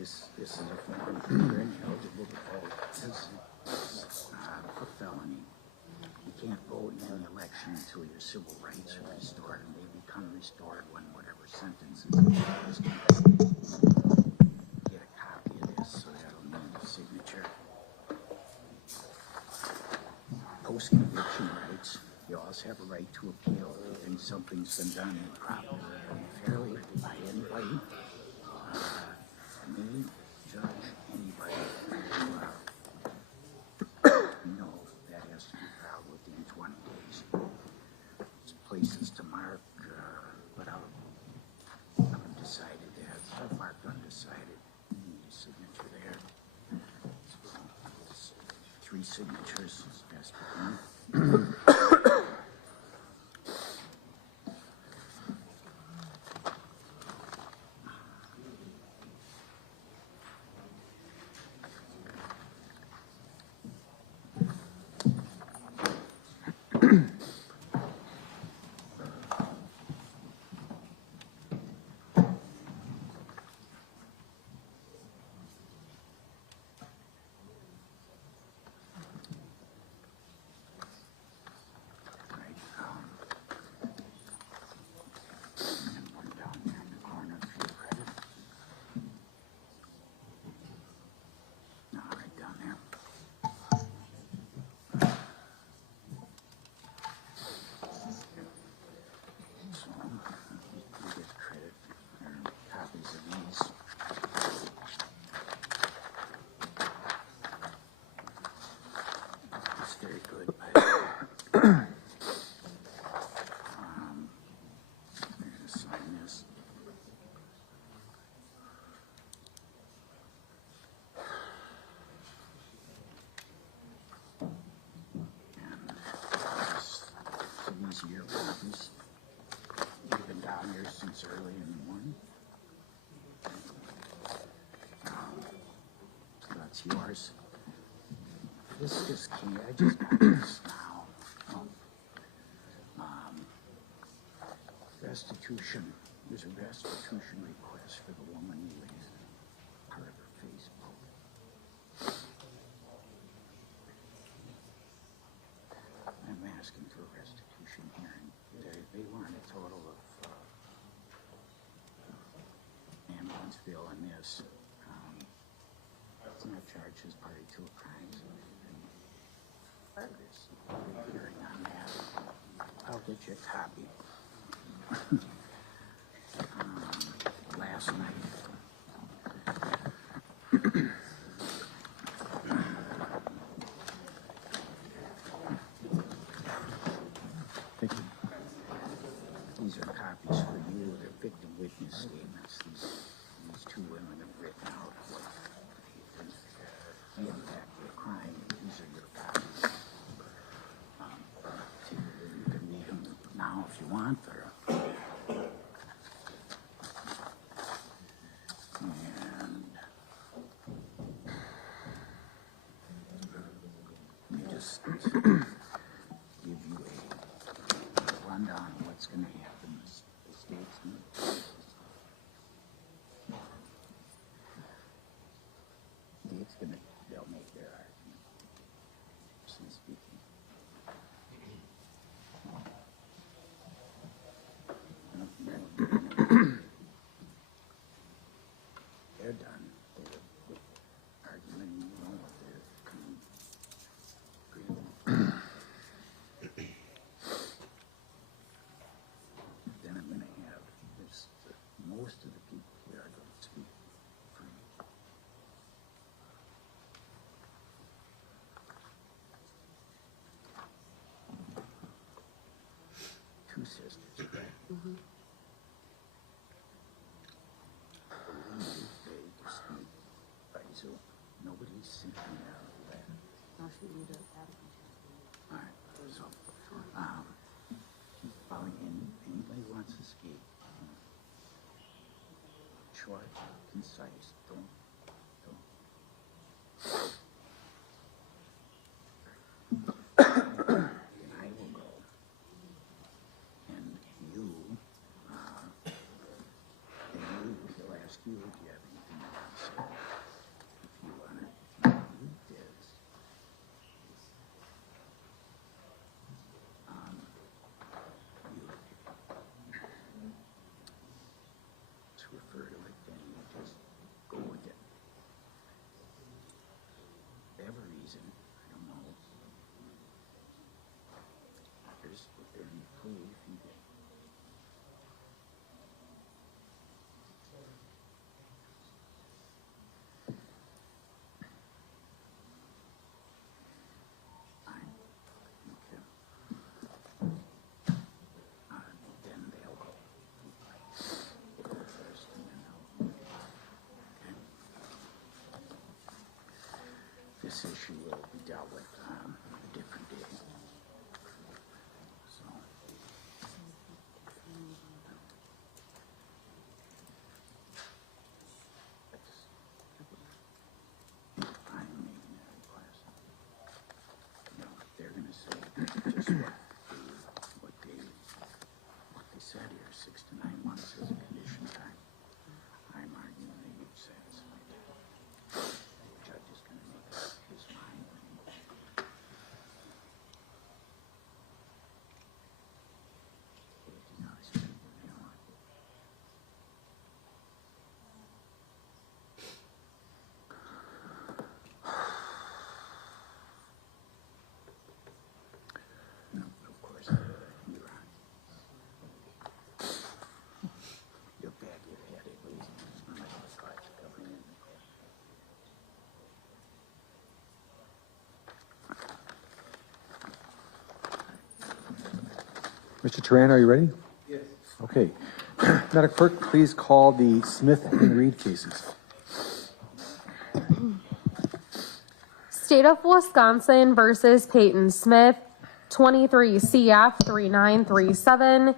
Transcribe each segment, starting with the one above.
This is a form you're ineligible to vote as a felony. You can't vote in any election until your civil rights are restored, and they become restored when whatever sentence is imposed. Get a copy of this so that'll need a signature. Post-conviction rights. You also have a right to appeal if you think something's been done improperly or unfairly by anybody. Me, judge, anybody. No, that has to be filed within 20 days. There's places to mark, but I've decided that. I've marked undecided. Need a signature there. So, 3 signatures is best for me. Very good, but I'm going to sign this. And so these are your copies. You've been down here since early in the morning. So that's yours. This just came, I just got this now. Restitution. There's a restitution request for the woman who is part of her Facebook. I'm asking for a restitution hearing. They want a total of ambulance bill on this. It's not charged as party to a crime. Hearing on that. I'll get you a copy. Last night. Thank you. These are copies for you. They're victim witness statements. These 2 women have written out what the impact of the crime. These are your copies. You can read them now if you want, or and let me just give you a rundown of what's going to happen. The state's going to, they'll make their argument. She's speaking. They're done. They're arguing, you know, what they're then I'm going to have this, most of the people here are going to speak free. Two sisters, right? Mm-hmm. So nobody's sinking out of that. All right. So, anybody wants to speak, short, concise. Don't. And I will go. And you, he'll ask you if you have anything to say. this issue will be dealt with a different day. So. I'm making that request. You know, they're going to say just what they said here, 6 to 9 months as a condition time. I'm arguing they would satisfy that. The judge is going to make up his mind. No, of course, you're on. You'll bag your head at least. I'm not going to try to cover you. Mr. Turan, are you ready? Yes. Okay. Madam Clerk, please call the Smith and Reed cases. State of Wisconsin versus Peyton Smith, 23 CF 3937,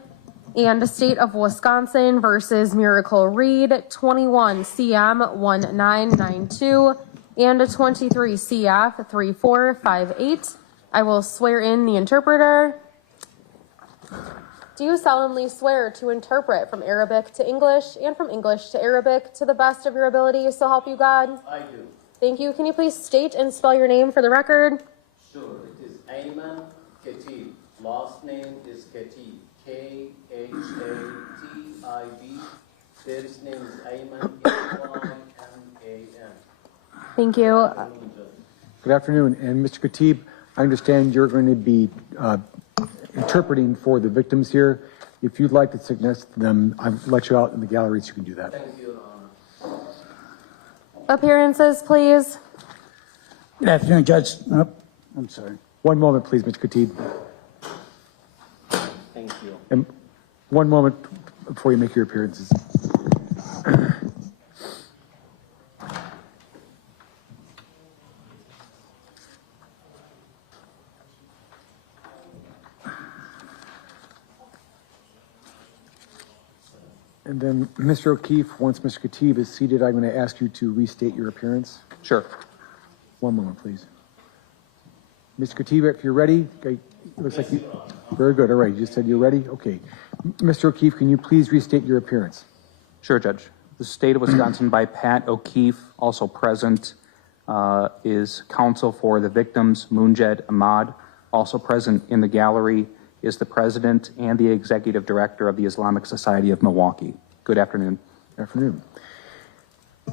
and State of Wisconsin versus Miracle Reed, 21 CM 1992, and 23 CF 3458. I will swear in the interpreter. Do you solemnly swear to interpret from Arabic to English and from English to Arabic to the best of your ability, so help you God? I do. Thank you. Can you please state and spell your name for the record? Sure. It is Ayman Khatib. Last name is Khatib. Khatib. First name is Ayman. K-Y-M-A-N. Thank you. Good afternoon. And Mr. Khatib, I understand you're going to be interpreting for the victims here. If you'd like to suggest them, I'll let you out in the gallery so you can do that. Thank you, Your Honor. Appearances, please. Good afternoon, Judge. Oh, I'm sorry. One moment, please, Mr. Khatib. Thank you. And one moment before you make your appearances. And then, Mr. O'Keefe, once Mr. Khatib is seated, I'm going to ask you to restate your appearance. Sure. One moment, please. Mr. Khatib, if you're ready, okay, it looks like you, very good, all right, you just said you're ready? Okay. Mr. O'Keefe, can you please restate your appearance? Sure, Judge. The State of Wisconsin by Pat O'Keefe, also present, is counsel for the victims, Munjed Ahmad. Also present in the gallery is the President and the Executive Director of the Islamic Society of Milwaukee. Good afternoon. Good afternoon.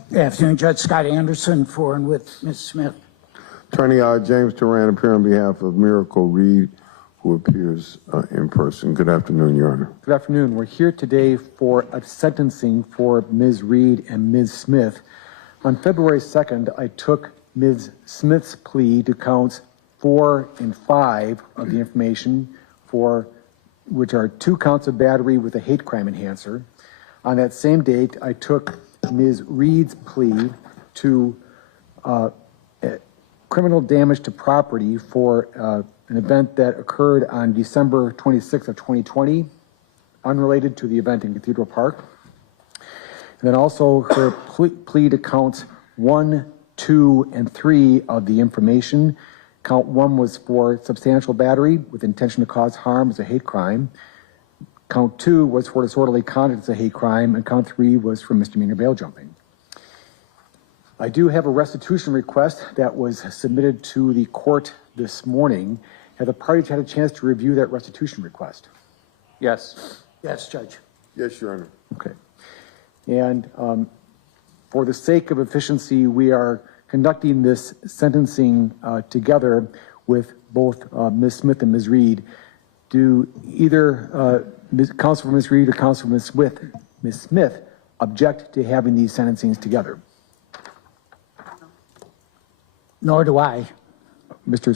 Good afternoon, Judge Scott Anderson, for and with Ms. Smith. Attorney James Turan, appear on behalf of Miracle Reed, who appears in person. Good afternoon, Your Honor. Good afternoon. We're here today for a sentencing for Ms. Reed and Ms. Smith. On February 2nd, I took Ms. Smith's plea to counts 4 and 5 of the information, for which are 2 counts of battery with a hate crime enhancer. On that same date, I took Ms. Reed's plea to criminal damage to property for an event that occurred on December 26th of 2020, unrelated to the event in Cathedral Park. And then also her plea to counts 1, 2, and 3 of the information. Count 1 was for substantial battery with intention to cause harm as a hate crime. Count 2 was for disorderly conduct as a hate crime, and count 3 was for misdemeanor bail jumping. I do have a restitution request that was submitted to the court this morning. Have the parties had a chance to review that restitution request? Yes. Yes, Judge. Yes, Your Honor. Okay. And for the sake of efficiency, we are conducting this sentencing together with both Ms. Smith and Ms. Reed. Do either counsel for Ms. Reed or counsel for Ms. Smith object to having these sentencings together? Nor do I. Do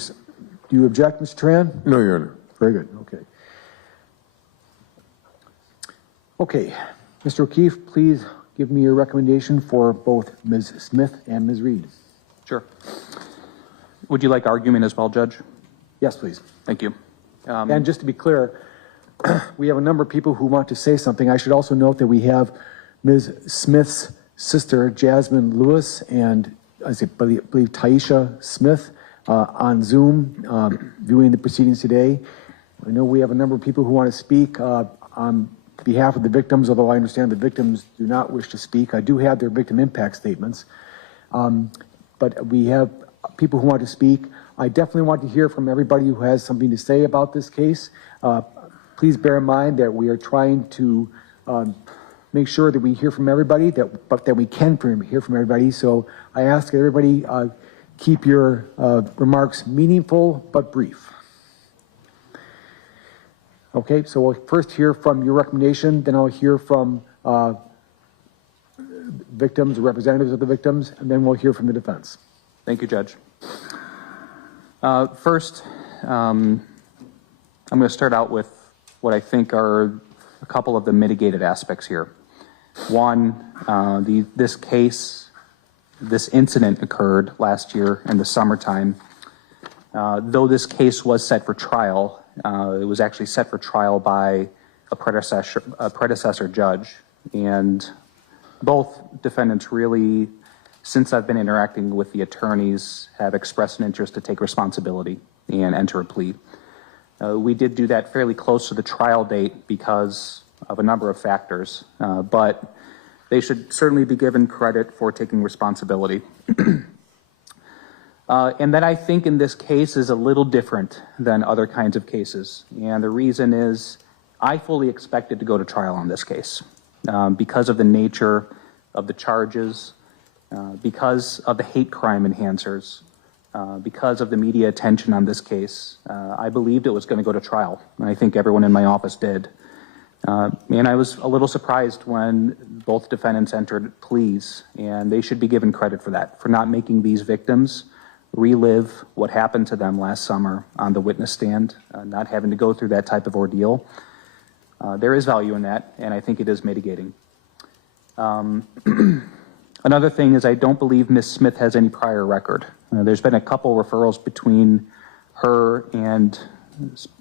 you object, Mr. Tran? No, Your Honor. Very good. Okay. Okay. Mr. O'Keefe, please give me your recommendation for both Ms. Smith and Ms. Reed. Sure. Would you like argument as well, Judge? Yes, please. Thank you. And just to be clear, we have a number of people who want to say something. I should also note that we have Ms. Smith's sister, Jasmine Lewis, and I believe Taisha Smith on Zoom viewing the proceedings today. I know we have a number of people who want to speak on behalf of the victims, although I understand the victims do not wish to speak. I do have their victim impact statements. But we have people who want to speak. I definitely want to hear from everybody who has something to say about this case. Please bear in mind that we are trying to make sure that we hear from everybody, but that we can hear from everybody. So I ask everybody keep your remarks meaningful but brief. Okay, so we'll first hear from your recommendation, then I'll hear from victims, representatives of the victims, and then we'll hear from the defense. Thank you, Judge. First, I'm going to start out with what I think are a couple of the mitigated aspects here. One, this incident occurred last year in the summertime. Though this case was set for trial, it was actually set for trial by a predecessor judge, and both defendants really, since I've been interacting with the attorneys, have expressed an interest to take responsibility and enter a plea. We did do that fairly close to the trial date because of a number of factors, but they should certainly be given credit for taking responsibility. And that I think in this case is a little different than other kinds of cases. And the reason is I fully expected to go to trial on this case because of the nature of the charges, because of the hate crime enhancers, because of the media attention on this case. I believed it was going to go to trial, and I think everyone in my office did. And I was a little surprised when both defendants entered pleas, and they should be given credit for that, for not making these victims relive what happened to them last summer on the witness stand, not having to go through that type of ordeal. There is value in that, and I think it is mitigating. Another thing is I don't believe Ms. Smith has any prior record. There's been a couple referrals between her and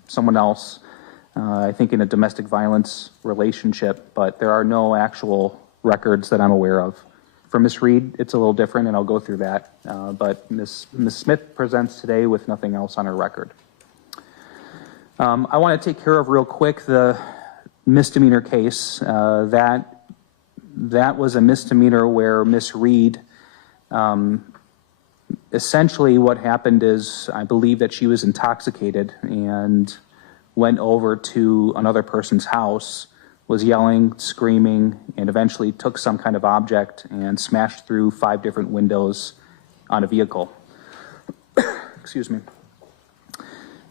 someone else, I think in a domestic violence relationship, but there are no actual records that I'm aware of. For Ms. Reed, it's a little different, and I'll go through that. But Ms. Smith presents today with nothing else on her record. I want to take care of real quick the misdemeanor case. That was a misdemeanor where Ms. Reed, essentially what happened is I believe that she was intoxicated and went over to another person's house, was yelling, screaming, and eventually took some kind of object and smashed through 5 different windows on a vehicle. Excuse me.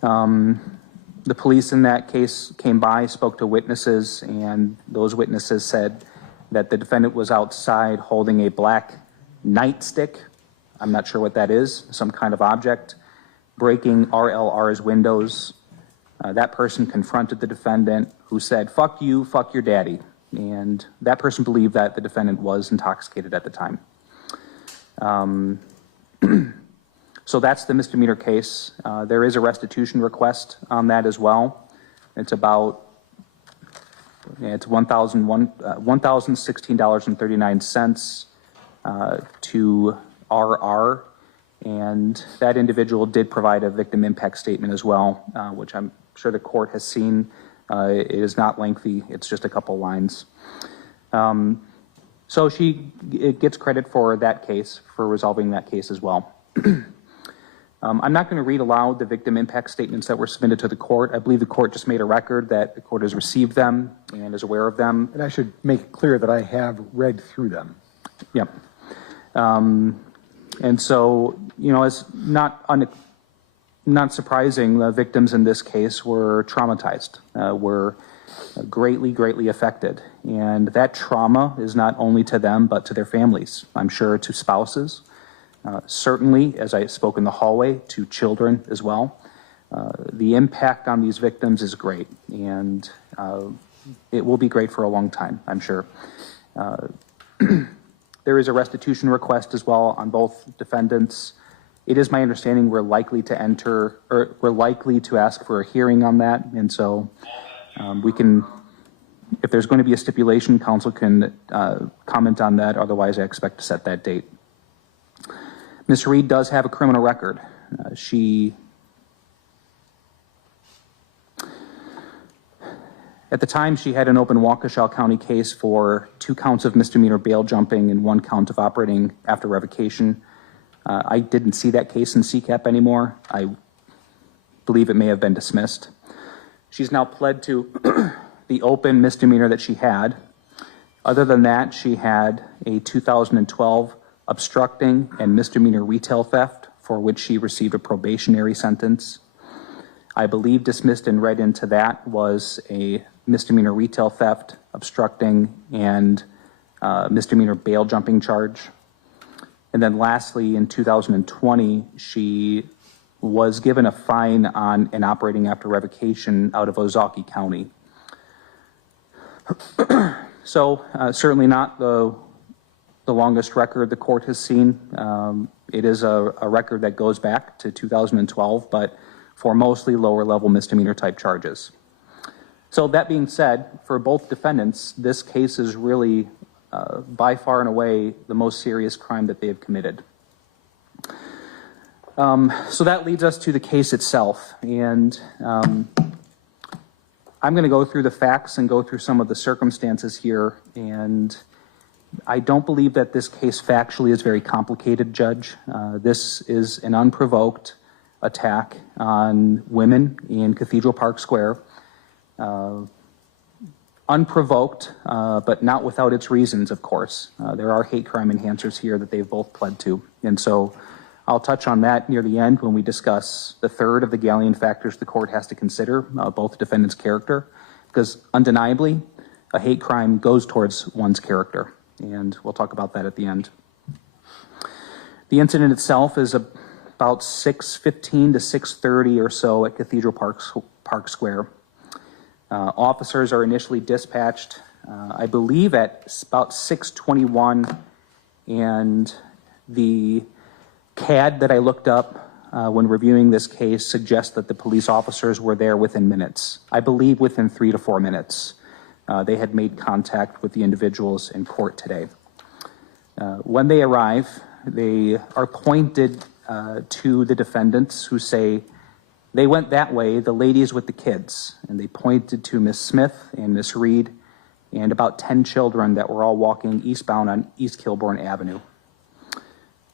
The police in that case came by, spoke to witnesses, and those witnesses said that the defendant was outside holding a black nightstick. I'm not sure what that is, some kind of object, breaking RLR's windows. That person confronted the defendant, who said, "Fuck you, fuck your daddy." And that person believed that the defendant was intoxicated at the time. So that's the misdemeanor case. There is a restitution request on that as well. It's about, it's $1,016.39 to RR. And that individual did provide a victim impact statement as well, which I'm sure the court has seen. It is not lengthy, it's just a couple lines. So it gets credit for that case, for resolving that case as well. I'm not going to read aloud the victim impact statements that were submitted to the court. I believe the court just made a record that the court has received them and is aware of them. And I should make it clear that I have read through them. Yep. And so, you know, it's not surprising, the victims in this case were traumatized, were greatly affected. And that trauma is not only to them, but to their families, I'm sure to spouses, certainly, as I spoke in the hallway, to children as well. The impact on these victims is great, and it will be great for a long time, I'm sure. There is a restitution request as well on both defendants. It is my understanding we're likely to ask for a hearing on that, and so we can, if there's going to be a stipulation, council can comment on that. Otherwise, I expect to set that date. Ms. Reed does have a criminal record. At the time, she had an open Waukesha County case for 2 counts of misdemeanor bail jumping and 1 count of operating after revocation. I didn't see that case in CCAP anymore. I believe it may have been dismissed. She's now pled to the open misdemeanor that she had. Other than that, she had a 2012 obstructing and misdemeanor retail theft for which she received a probationary sentence. I believe dismissed and read into that was a misdemeanor retail theft, obstructing, and misdemeanor bail jumping charge. And then lastly, in 2020, she was given a fine on an operating after revocation out of Ozaukee County. So certainly not the longest record the court has seen. It is a record that goes back to 2012, but for mostly lower level misdemeanor type charges. So that being said, for both defendants, this case is really by far and away the most serious crime that they have committed. So that leads us to the case itself. And I'm going to go through the facts and go through some of the circumstances here. And I don't believe that this case factually is very complicated, Judge. This is an unprovoked attack on women in Cathedral Park Square. Unprovoked, but not without its reasons, of course. There are hate crime enhancers here that they've both pled to. And so I'll touch on that near the end when we discuss the third of the galleon factors the court has to consider, both defendants' character, because undeniably, a hate crime goes towards one's character. And we'll talk about that at the end. The incident itself is about 6:15 to 6:30 or so at Cathedral Park Square. Officers are initially dispatched, I believe at about 6:21, and the CAD that I looked up when reviewing this case suggests that the police officers were there within minutes. I believe within 3 to 4 minutes. They had made contact with the individuals in court today. When they arrive, they are pointed to the defendants who say, "They went that way, the ladies with the kids." And they pointed to Miss Smith and Miss Reed and about 10 children that were all walking eastbound on East Kilbourne Avenue.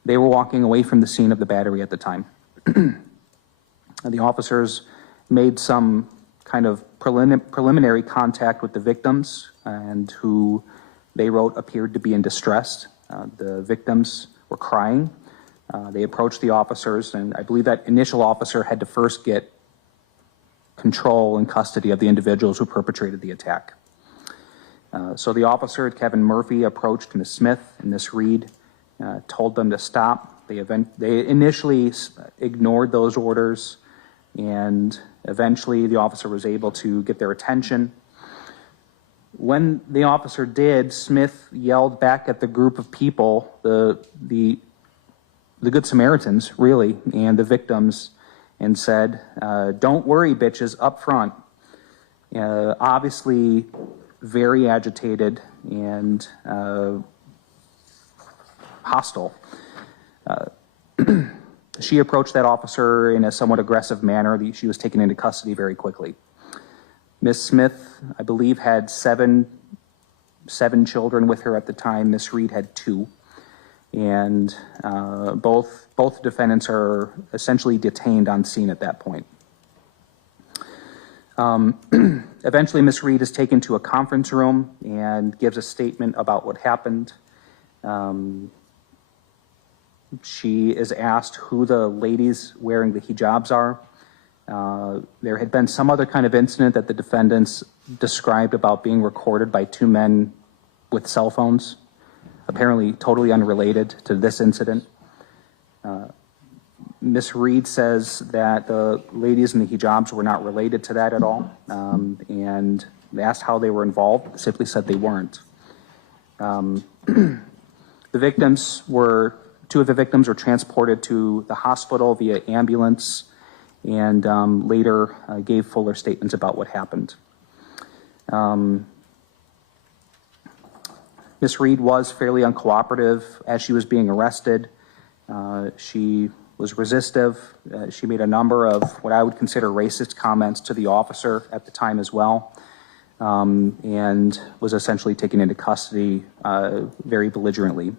They were walking away from the scene of the battery at the time. The officers made some kind of preliminary contact with the victims, and who they wrote appeared to be in distress. The victims were crying. They approached the officers, and I believe that initial officer had to first get control and custody of the individuals who perpetrated the attack. So the officer, Kevin Murphy, approached Ms. Smith and Ms. Reed, told them to stop. They initially ignored those orders, and eventually the officer was able to get their attention. When the officer did, Smith yelled back at the group of people, the Good Samaritans, really, and the victims, and said, "Don't worry, bitches," up front. Obviously very agitated and hostile. She approached that officer in a somewhat aggressive manner. She was taken into custody very quickly. Ms. Smith, I believe, had seven children with her at the time. Ms. Reed had 2. And both defendants are essentially detained on scene at that point. Eventually, Ms. Reed is taken to a conference room and gives a statement about what happened. She is asked who the ladies wearing the hijabs are. There had been some other kind of incident that the defendants described about being recorded by 2 men with cell phones, apparently totally unrelated to this incident. Ms. Reed says that the ladies in the hijabs were not related to that at all, and they asked how they were involved, simply said they weren't. The victims were Two of the victims were transported to the hospital via ambulance and later gave fuller statements about what happened. Ms. Reed was fairly uncooperative as she was being arrested. She was resistive. She made a number of what I would consider racist comments to the officer at the time as well, and was essentially taken into custody very belligerently.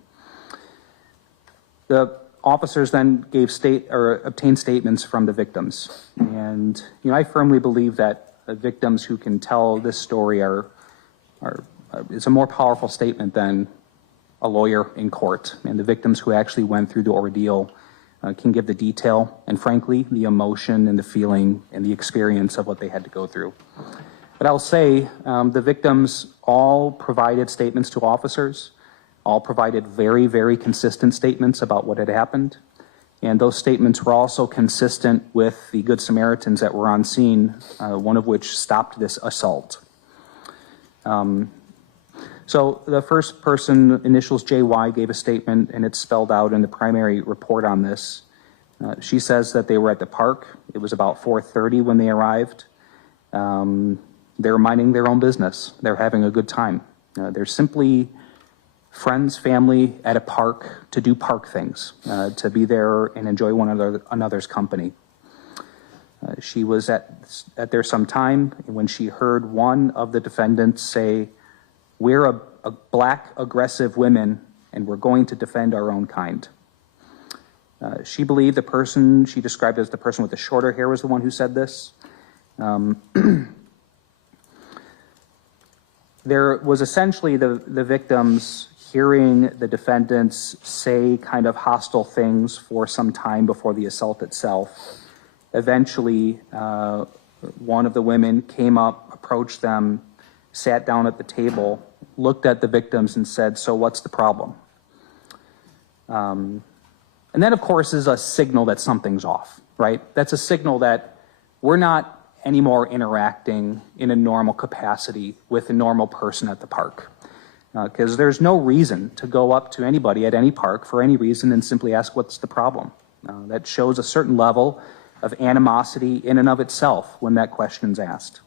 The officers then obtained statements from the victims, and I firmly believe that victims who can tell this story is a more powerful statement than a lawyer in court, and the victims who actually went through the ordeal can give the detail and, frankly, the emotion and the feeling and the experience of what they had to go through. But I'll say the victims all provided statements to officers, all provided very, very consistent statements about what had happened, and those statements were also consistent with the Good Samaritans that were on scene, one of which stopped this assault. So the first person, initials JY, gave a statement, and it's spelled out in the primary report on this. She says that they were at the park. It was about 4:30 when they arrived. They're minding their own business. They're having a good time. They're simply friends, family at a park to do park things, to be there and enjoy one another's company. She was at there some time when she heard one of the defendants say, "We're a black, aggressive women, and we're going to defend our own kind." She believed the person she described as the person with the shorter hair was the one who said this. There was essentially the victims hearing the defendants say kind of hostile things for some time before the assault itself. Eventually, one of the women came up, approached them, sat down at the table, looked at the victims and said, "So what's the problem?" And that, of course, is a signal that something's off, right? That's a signal that we're not anymore interacting in a normal capacity with a normal person at the park. Because there's no reason to go up to anybody at any park for any reason and simply ask, "What's the problem?" That shows a certain level of animosity in and of itself when that question's asked.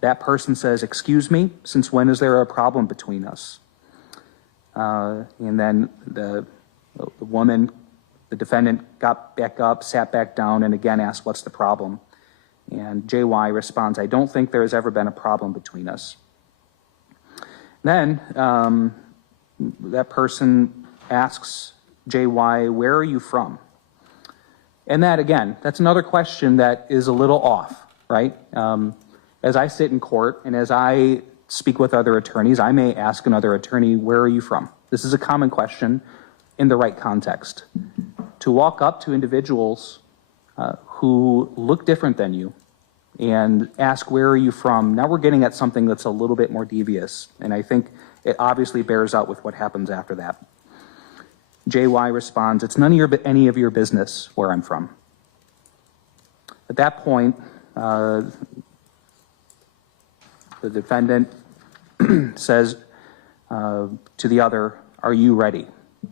That person says, "Excuse me, since when is there a problem between us?" And then the woman, the defendant, got back up, sat back down, and again asked, "What's the problem?" And JY responds, "I don't think there has ever been a problem between us." Then that person asks JY, "Where are you from?" And that, again, that's another question that is a little off, right? As I sit in court and as I speak with other attorneys, I may ask another attorney, "Where are you from?" This is a common question in the right context. To walk up to individuals who look different than you and ask, "Where are you from?" Now we're getting at something that's a little bit more devious, and I think it obviously bears out with what happens after that. JY responds, "It's any of your business where I'm from." At that point, the defendant says to the other, "Are you ready?"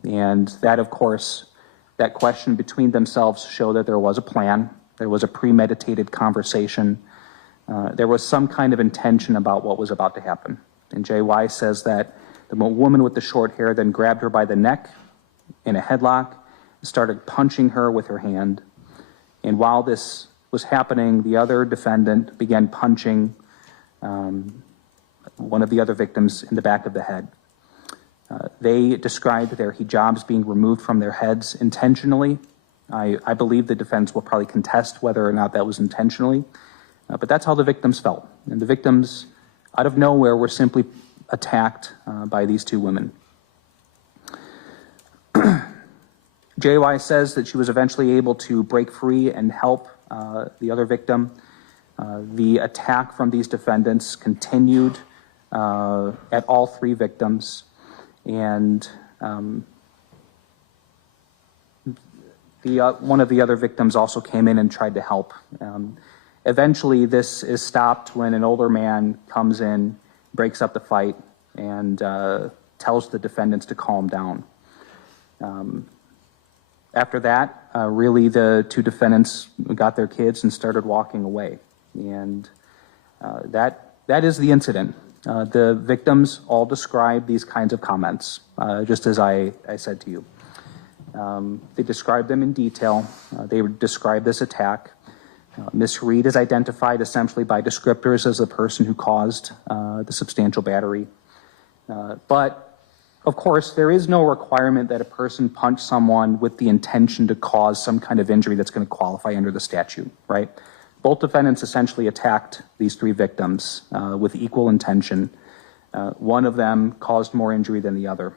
And that, of course, that question between themselves showed that there was a plan. There was a premeditated conversation. There was some kind of intention about what was about to happen. And JY says that the woman with the short hair then grabbed her by the neck in a headlock and started punching her with her hand. And while this was happening, the other defendant began punching one of the other victims in the back of the head. They described their hijabs being removed from their heads intentionally. I believe the defense will probably contest whether or not that was intentionally, but that's how the victims felt. And the victims, out of nowhere, were simply attacked by these two women. JY says that she was eventually able to break free and help the other victim. The attack from these defendants continued at all three victims, and one of the other victims also came in and tried to help. Eventually, this is stopped when an older man comes in, breaks up the fight, and tells the defendants to calm down. After that, really the two defendants got their kids and started walking away. And that is the incident. The victims all describe these kinds of comments, just as I said to you. They described them in detail. They would describe this attack. Ms. Reed is identified essentially by descriptors as the person who caused the substantial battery. But of course, there is no requirement that a person punch someone with the intention to cause some kind of injury that's going to qualify under the statute, right? Both defendants essentially attacked these three victims with equal intention. One of them caused more injury than the other.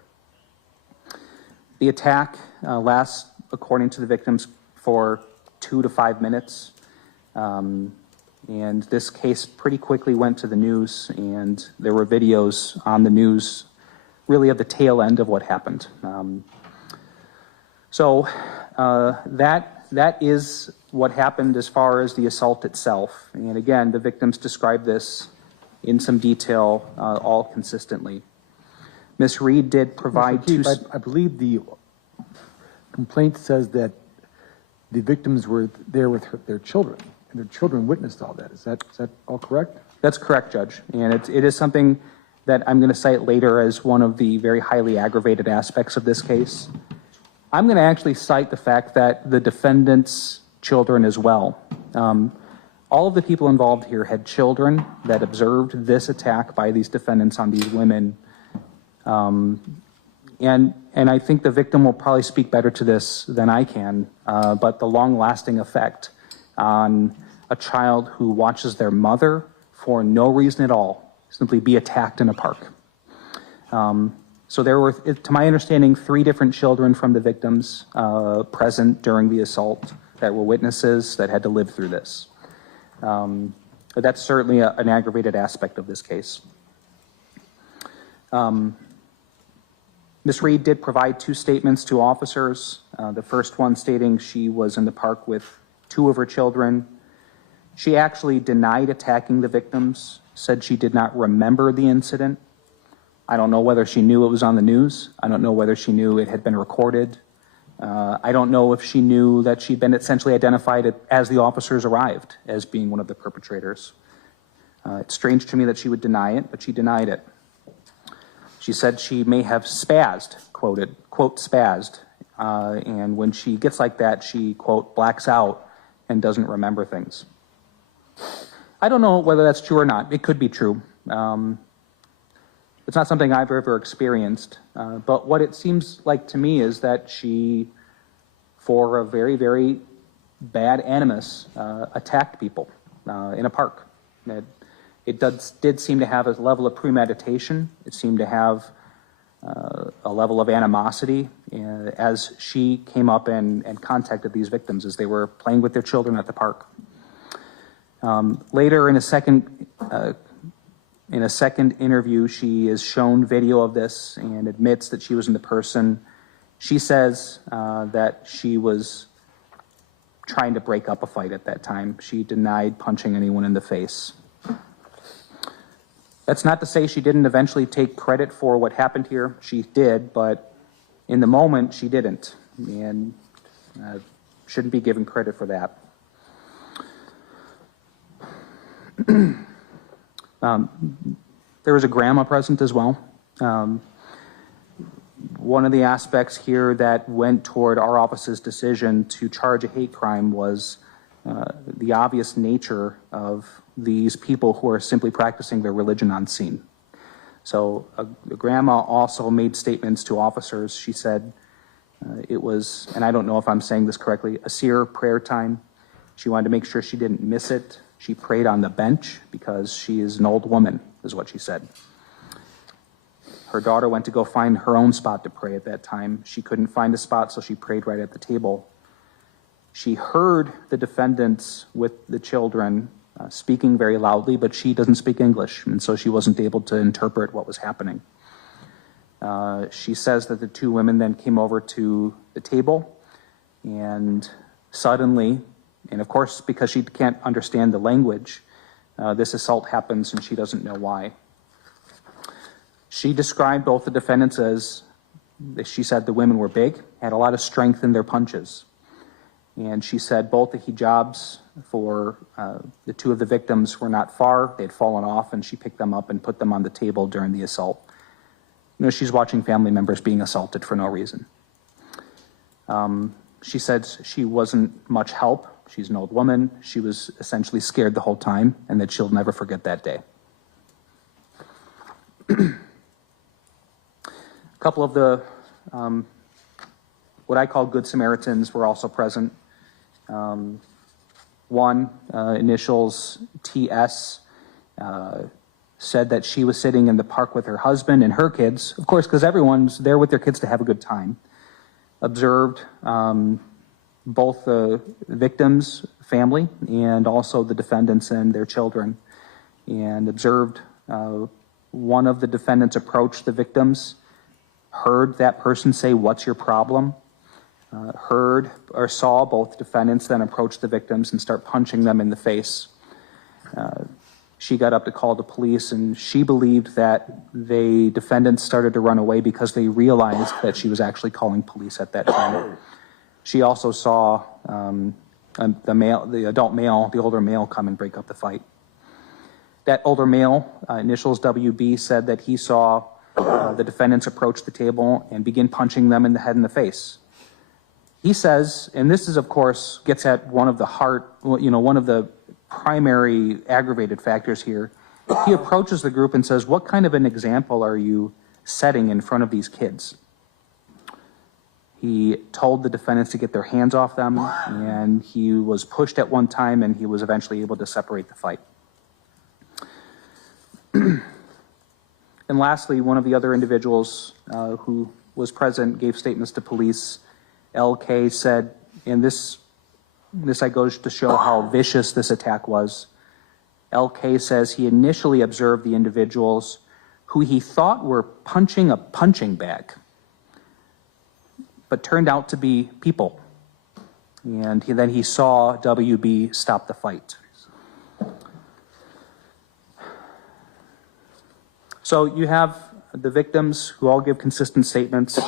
The attack lasts, according to the victims, for 2 to 5 minutes. And this case pretty quickly went to the news, and there were videos on the news really at the tail end of what happened. So that is what happened as far as the assault itself. And again, the victims described this in some detail, all consistently. Ms. Reed did provide two... I believe the complaint says that the victims were there with their children, and their children witnessed all that. Is that all correct? That's correct, Judge. And it is something that I'm going to cite later as one of the very highly aggravated aspects of this case. I'm going to actually cite the fact that the defendant's children as well. All of the people involved here had children that observed this attack by these defendants on these women. And I think the victim will probably speak better to this than I can, but the long-lasting effect on a child who watches their mother for no reason at all simply be attacked in a park. So there were, to my understanding, 3 different children from the victims present during the assault that were witnesses that had to live through this. But that's certainly an aggravated aspect of this case. Ms. Reed did provide 2 statements to officers. The first one stating she was in the park with 2 of her children. She actually denied attacking the victims, said she did not remember the incident. I don't know whether she knew it was on the news. I don't know whether she knew it had been recorded. I don't know if she knew that she'd been essentially identified as the officers arrived as being one of the perpetrators. It's strange to me that she would deny it, but she denied it. She said she may have spazzed, quote, spazzed, and when she gets like that, she, quote, blacks out and doesn't remember things. I don't know whether that's true or not. It could be true. It's not something I've ever experienced, but what it seems like to me is that she, for a very, very bad animus, attacked people in a park. It did seem to have a level of premeditation. It seemed to have a level of animosity as she came up and contacted these victims as they were playing with their children at the park. Later in a second interview, she is shown video of this and admits that she was in the person. She says that she was trying to break up a fight at that time. She denied punching anyone in the face. That's not to say she didn't eventually take credit for what happened here. She did, but in the moment, she didn't, and shouldn't be given credit for that. There was a grandma present as well. One of the aspects here that went toward our office's decision to charge a hate crime was the obvious nature of these people who are simply practicing their religion on scene. So the grandma also made statements to officers. She said it was, and I don't know if I'm saying this correctly, a seer prayer time. She wanted to make sure she didn't miss it. She prayed on the bench because she is an old woman, is what she said. Her daughter went to go find her own spot to pray at that time. She couldn't find a spot, so she prayed right at the table. She heard the defendants with the children speaking very loudly, but she doesn't speak English, and so she wasn't able to interpret what was happening. She says that the 2 women then came over to the table, and suddenly, and of course, because she can't understand the language, this assault happens and she doesn't know why. She described both the defendants as She said the women were big, had a lot of strength in their punches. And she said both the hijabs for the two of the victims were not far. They'd fallen off, and she picked them up and put them on the table during the assault. You know, she's watching family members being assaulted for no reason. She said she wasn't much help. She's an old woman. She was essentially scared the whole time, and that she'll never forget that day. A couple of the what I call Good Samaritans were also present. One, initials TS, said that she was sitting in the park with her husband and her kids, of course, because everyone's there with their kids to have a good time. Observed both the victims' family and also the defendants and their children, and observed one of the defendants approach the victims, heard that person say, "What's your problem?" Heard or saw both defendants then approach the victims and start punching them in the face. She got up to call the police, and she believed that the defendants started to run away because they realized that she was actually calling police at that time. She also saw the adult male, the older male, come and break up the fight. That older male, initials WB, said that he saw the defendants approach the table and begin punching them in the head and the face. He says, and this is, of course, gets at one of the one of the primary aggravated factors here. He approaches the group and says, "What kind of an example are you setting in front of these kids?" He told the defendants to get their hands off them, and he was pushed at one time, and he was eventually able to separate the fight. And lastly, one of the other individuals who was present gave statements to police. LK said, and this goes to show how vicious this attack was. LK says he initially observed the individuals who he thought were punching a punching bag, but turned out to be people. And then he saw WB stop the fight. So you have the victims who all give consistent statements.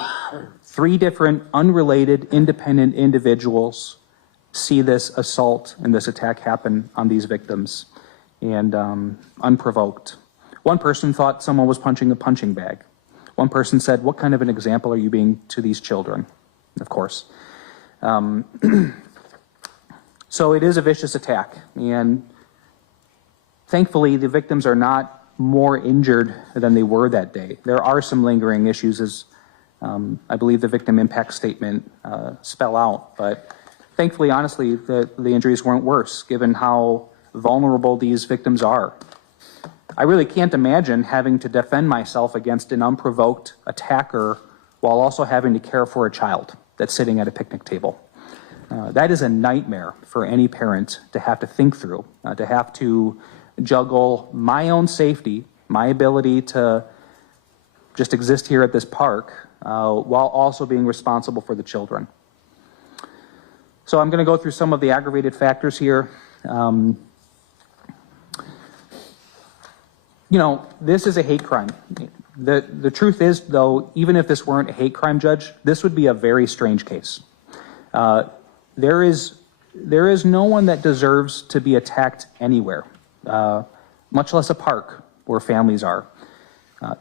3 different unrelated independent individuals see this assault and this attack happen on these victims, and unprovoked. One person thought someone was punching a punching bag. One person said, "What kind of an example are you being to these children?" Of course. So it is a vicious attack, and thankfully the victims are not more injured than they were that day. There are some lingering issues, as I believe the victim impact statement spell out, but thankfully, honestly, the injuries weren't worse, given how vulnerable these victims are. I really can't imagine having to defend myself against an unprovoked attacker while also having to care for a child that's sitting at a picnic table. That is a nightmare for any parent to have to think through, to have to juggle my own safety, my ability to just exist here at this park, while also being responsible for the children. So I'm going to go through some of the aggravated factors here. You know, this is a hate crime. The truth is, though, even if this weren't a hate crime, Judge, this would be a very strange case. There is no one that deserves to be attacked anywhere, much less a park where families are.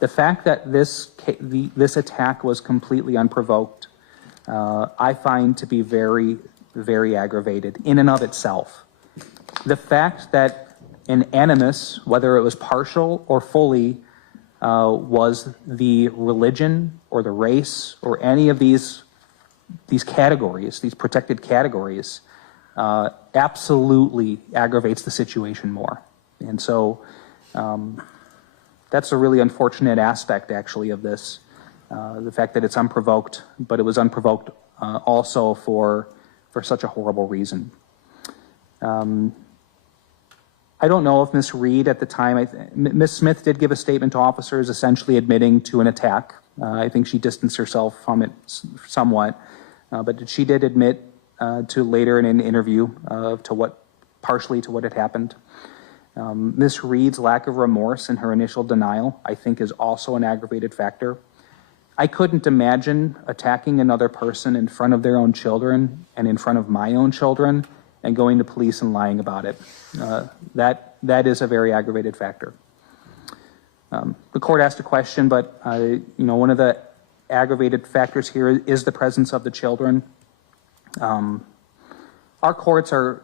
The fact that this attack was completely unprovoked, I find to be very, very aggravated in and of itself. The fact that an animus, whether it was partial or fully, was the religion or the race or any of these categories, these protected categories, absolutely aggravates the situation more. And so that's a really unfortunate aspect, actually, of this, the fact that it's unprovoked, but it was unprovoked also for such a horrible reason. I don't know if Ms. Reed at the time, Ms. Smith did give a statement to officers essentially admitting to an attack. I think she distanced herself from it somewhat, but she did admit to later in an interview partially to what had happened. Ms. Reed's lack of remorse in her initial denial, I think, is also an aggravated factor. I couldn't imagine attacking another person in front of their own children and in front of my own children and going to police and lying about it. That is a very aggravated factor. The court asked a question, but one of the aggravated factors here is the presence of the children. Our courts are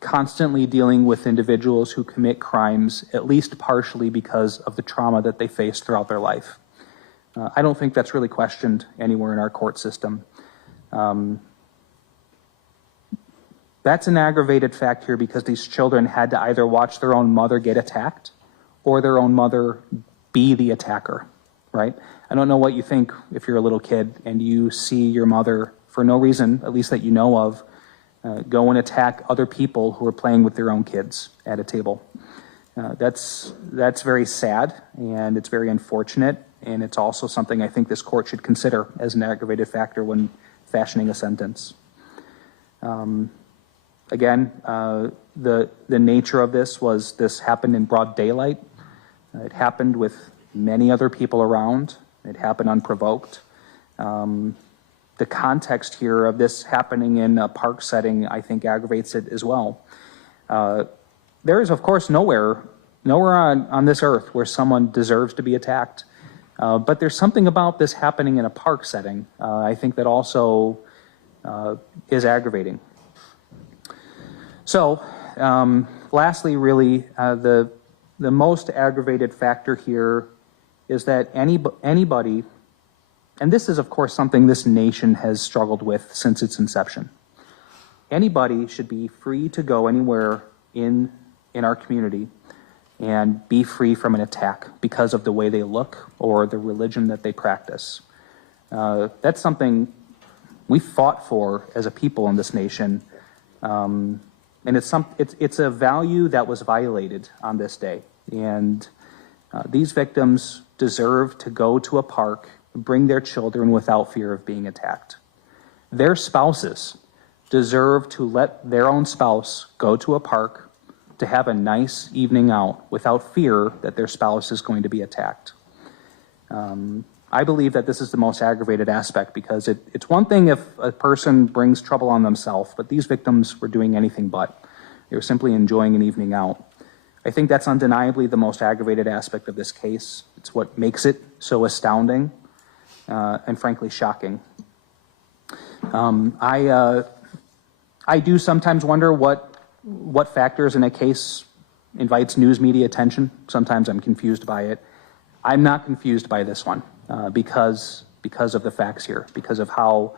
constantly dealing with individuals who commit crimes, at least partially because of the trauma that they face throughout their life. I don't think that's really questioned anywhere in our court system. That's an aggravated fact here because these children had to either watch their own mother get attacked or their own mother be the attacker, right? I don't know what you think if you're a little kid and you see your mother, for no reason, at least that you know of, go and attack other people who are playing with their own kids at a table. That's very sad, and it's very unfortunate, and it's also something I think this court should consider as an aggravated factor when fashioning a sentence. Again, the nature of this happened in broad daylight. It happened with many other people around. It happened unprovoked. The context here of this happening in a park setting, I think, aggravates it as well. There is, of course, nowhere on this earth where someone deserves to be attacked. But there's something about this happening in a park setting, I think, that also is aggravating. So, lastly, really, the most aggravated factor here is that anybody, and this is, of course, something this nation has struggled with since its inception. Anybody should be free to go anywhere in our community and be free from an attack because of the way they look or the religion that they practice. That's something we fought for as a people in this nation, and it's a value that was violated on this day. And these victims deserve to go to a park, bring their children without fear of being attacked. Their spouses deserve to let their own spouse go to a park to have a nice evening out without fear that their spouse is going to be attacked. I believe that this is the most aggravated aspect because it's one thing if a person brings trouble on themselves, but these victims were doing anything but. They were simply enjoying an evening out. I think that's undeniably the most aggravated aspect of this case. It's what makes it so astounding and frankly shocking. I do sometimes wonder what factors in a case invites news media attention. Sometimes I'm confused by it. I'm not confused by this one because of the facts here, because of how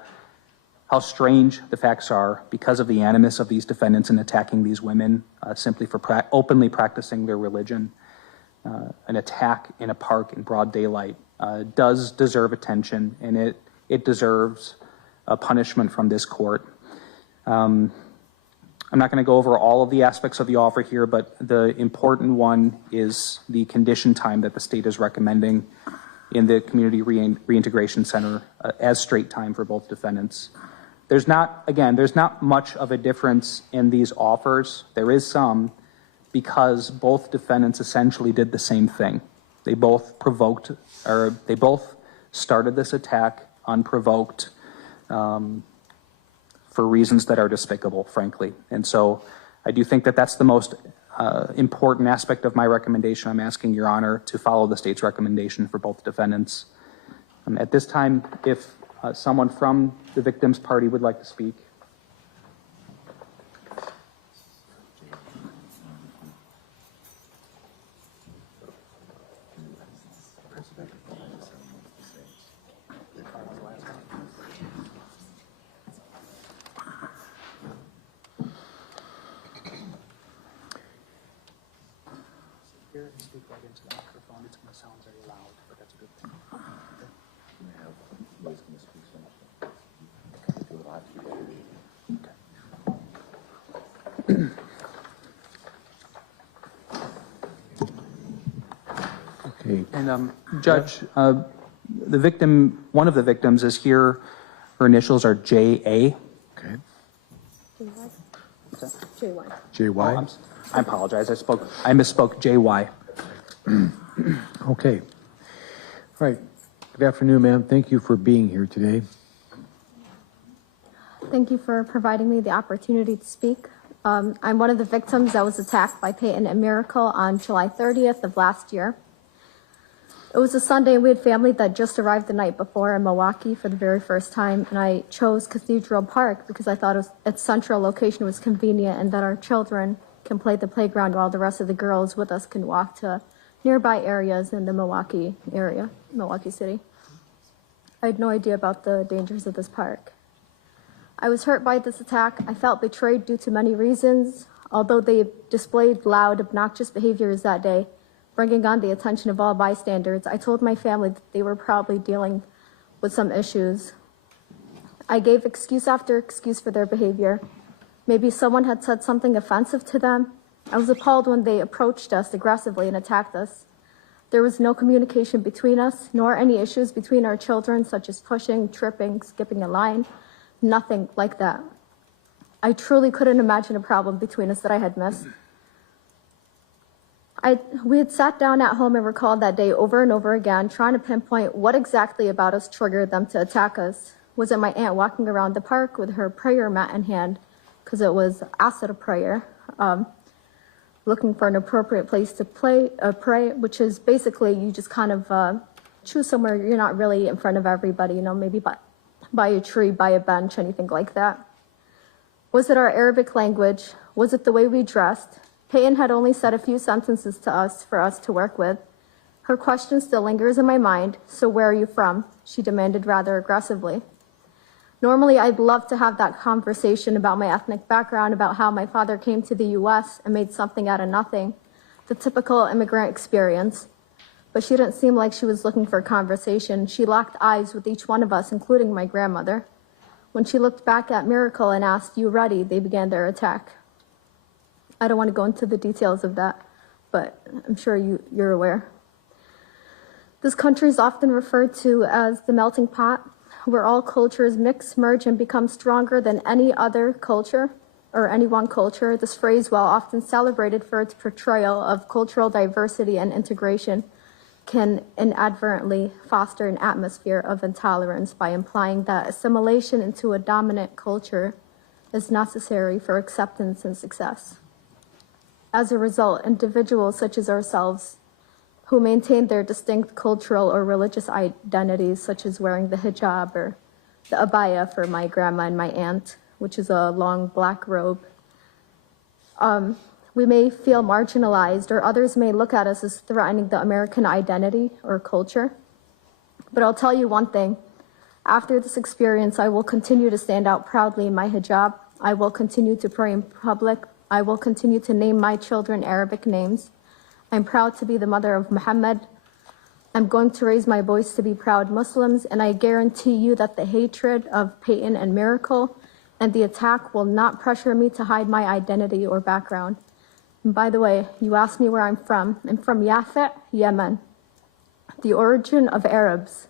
strange the facts are, because of the animus of these defendants in attacking these women simply for openly practicing their religion. An attack in a park in broad daylight does deserve attention, and it deserves a punishment from this court. I'm not going to go over all of the aspects of the offer here, but the important one is the condition time that the state is recommending in the Community Reintegration Center as straight time for both defendants. There's not much of a difference in these offers. There is some because both defendants essentially did the same thing. They both started this attack unprovoked for reasons that are despicable, frankly. And so I do think that that's the most important aspect of my recommendation. I'm asking Your Honor to follow the state's recommendation for both defendants. At this time, if someone from the victim's party would like to speak. Here and speak right into the microphone. It's going to sound very loud, but that's a good thing. Okay. And Judge, the victim, one of the victims is here. Her initials are J.A. Okay. JY. JY? I apologize. I misspoke. J.Y. Okay. All right. Good afternoon, ma'am. Thank you for being here today. Thank you for providing me the opportunity to speak. I'm one of the victims that was attacked by Peyton and Miracle on July 30th of last year. It was a Sunday, and we had family that just arrived the night before in Milwaukee for the very first time, and I chose Cathedral Park because I thought its central location was convenient and that our children can play at the playground while the rest of the girls with us can walk to nearby areas in the Milwaukee area, Milwaukee City. I had no idea about the dangers of this park. I was hurt by this attack. I felt betrayed due to many reasons. Although they displayed loud, obnoxious behaviors that day, bringing on the attention of all bystanders, I told my family that they were probably dealing with some issues. I gave excuse after excuse for their behavior. Maybe someone had said something offensive to them. I was appalled when they approached us aggressively and attacked us. There was no communication between us, nor any issues between our children, such as pushing, tripping, skipping a line. Nothing like that. I truly couldn't imagine a problem between us that I had missed. We had sat down at home and recalled that day over and over again, trying to pinpoint what exactly about us triggered them to attack us. Was it my aunt walking around the park with her prayer mat in hand, because it was after prayer, looking for an appropriate place to pray, which is basically you just kind of choose somewhere you're not really in front of everybody, maybe by a tree, by a bench, anything like that. Was it our Arabic language? Was it the way we dressed? Peyton had only said a few sentences to us for us to work with. Her question still lingers in my mind. So where are you from? She demanded rather aggressively. Normally, I'd love to have that conversation about my ethnic background, about how my father came to the U.S. and made something out of nothing, the typical immigrant experience. But she didn't seem like she was looking for a conversation. She locked eyes with each one of us, including my grandmother. When she looked back at Miracle and asked, "You ready?" they began their attack. I don't want to go into the details of that, but I'm sure you're aware. This country is often referred to as the melting pot, where all cultures mix, merge, and become stronger than any other culture or any one culture. This phrase, while often celebrated for its portrayal of cultural diversity and integration, can inadvertently foster an atmosphere of intolerance by implying that assimilation into a dominant culture is necessary for acceptance and success. As a result, individuals such as ourselves, who maintain their distinct cultural or religious identities, such as wearing the hijab or the abaya for my grandma and my aunt, which is a long black robe, we may feel marginalized, or others may look at us as threatening the American identity or culture. But I'll tell you one thing. After this experience, I will continue to stand out proudly in my hijab. I will continue to pray in public. I will continue to name my children Arabic names. I'm proud to be the mother of Muhammad. I'm going to raise my voice to be proud Muslims, and I guarantee you that the hatred of Peyton and Miracle and the attack will not pressure me to hide my identity or background. And by the way, you asked me where I'm from. I'm from Yafet, Yemen, the origin of Arabs.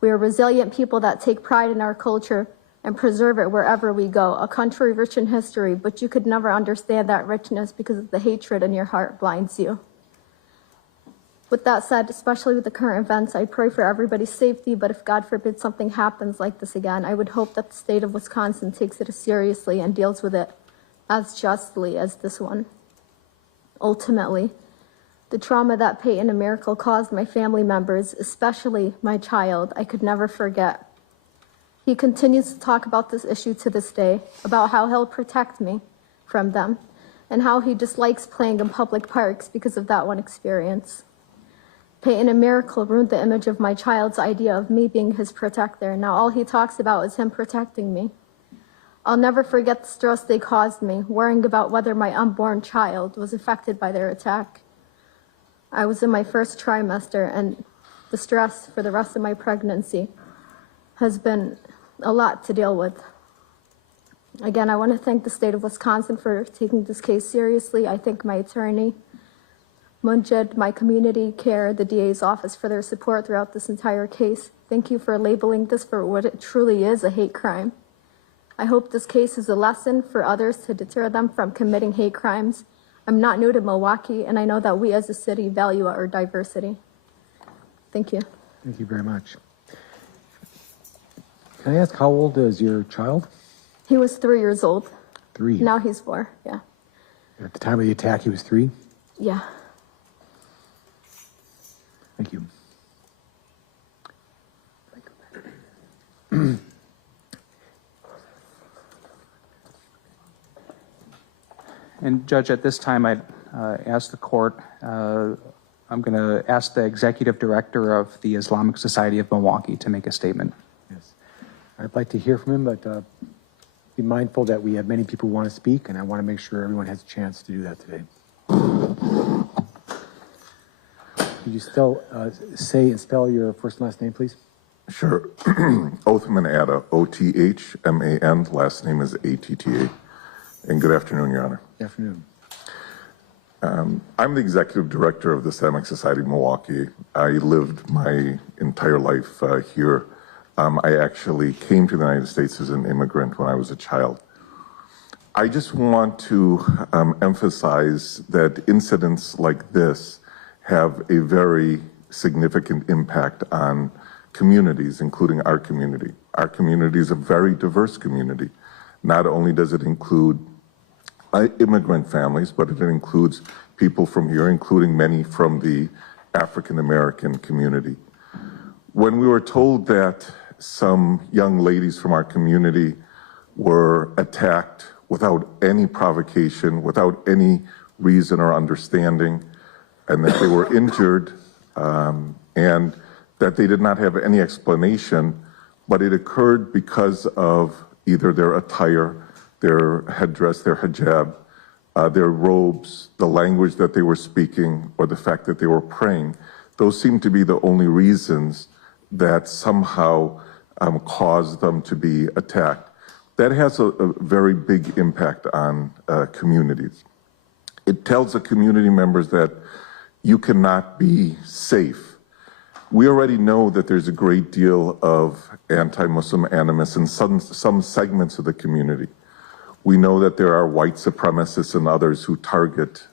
We are resilient people that take pride in our culture and preserve it wherever we go, a country rich in history, but you could never understand that richness because the hatred in your heart blinds you. With that said, especially with the current events, I pray for everybody's safety, but if God forbid something happens like this again, I would hope that the state of Wisconsin takes it as seriously and deals with it as justly as this one. Ultimately, the trauma that Peyton and Miracle caused my family members, especially my child, I could never forget. He continues to talk about this issue to this day, about how he'll protect me from them, and how he dislikes playing in public parks because of that one experience. Peyton and Miracle ruined the image of my child's idea of me being his protector. Now all he talks about is him protecting me. I'll never forget the stress they caused me, worrying about whether my unborn child was affected by their attack. I was in my first trimester, and the stress for the rest of my pregnancy has been a lot to deal with. Again, I want to thank the state of Wisconsin for taking this case seriously. I thank my attorney, Munjid, my community care, the DA's office for their support throughout this entire case. Thank you for labeling this for what it truly is, a hate crime. I hope this case is a lesson for others to deter them from committing hate crimes. I'm not new to Milwaukee, and I know that we as a city value our diversity. Thank you. Thank you very much. Can I ask how old is your child? He was 3 years old. 3. Now he's 4. Yeah. At the time of the attack, he was 3. Yeah. Thank you. And Judge, at this time, I'd ask the court, I'm going to ask the executive director of the Islamic Society of Milwaukee to make a statement. Yes. I'd like to hear from him, but be mindful that we have many people who want to speak, and I want to make sure everyone has a chance to do that today. Could you still say and spell your first and last name, please? Sure. Othman Atta, O-T-H-M-A-N. Last name is A-T-T-A. And good afternoon, Your Honor. Good afternoon. I'm the executive director of the Islamic Society of Milwaukee. I lived my entire life here. I actually came to the United States as an immigrant when I was a child. I just want to emphasize that incidents like this have a very significant impact on communities, including our community. Our community is a very diverse community. Not only does it include immigrant families, but it includes people from here, including many from the African American community. When we were told that some young ladies from our community were attacked without any provocation, without any reason or understanding, and that they were injured, and that they did not have any explanation, but it occurred because of either their attire, their headdress, their hijab, their robes, the language that they were speaking, or the fact that they were praying. Those seem to be the only reasons that somehow caused them to be attacked. That has a very big impact on communities. It tells the community members that you cannot be safe. We already know that there's a great deal of anti-Muslim animus in some segments of the community. We know that there are white supremacists and others who target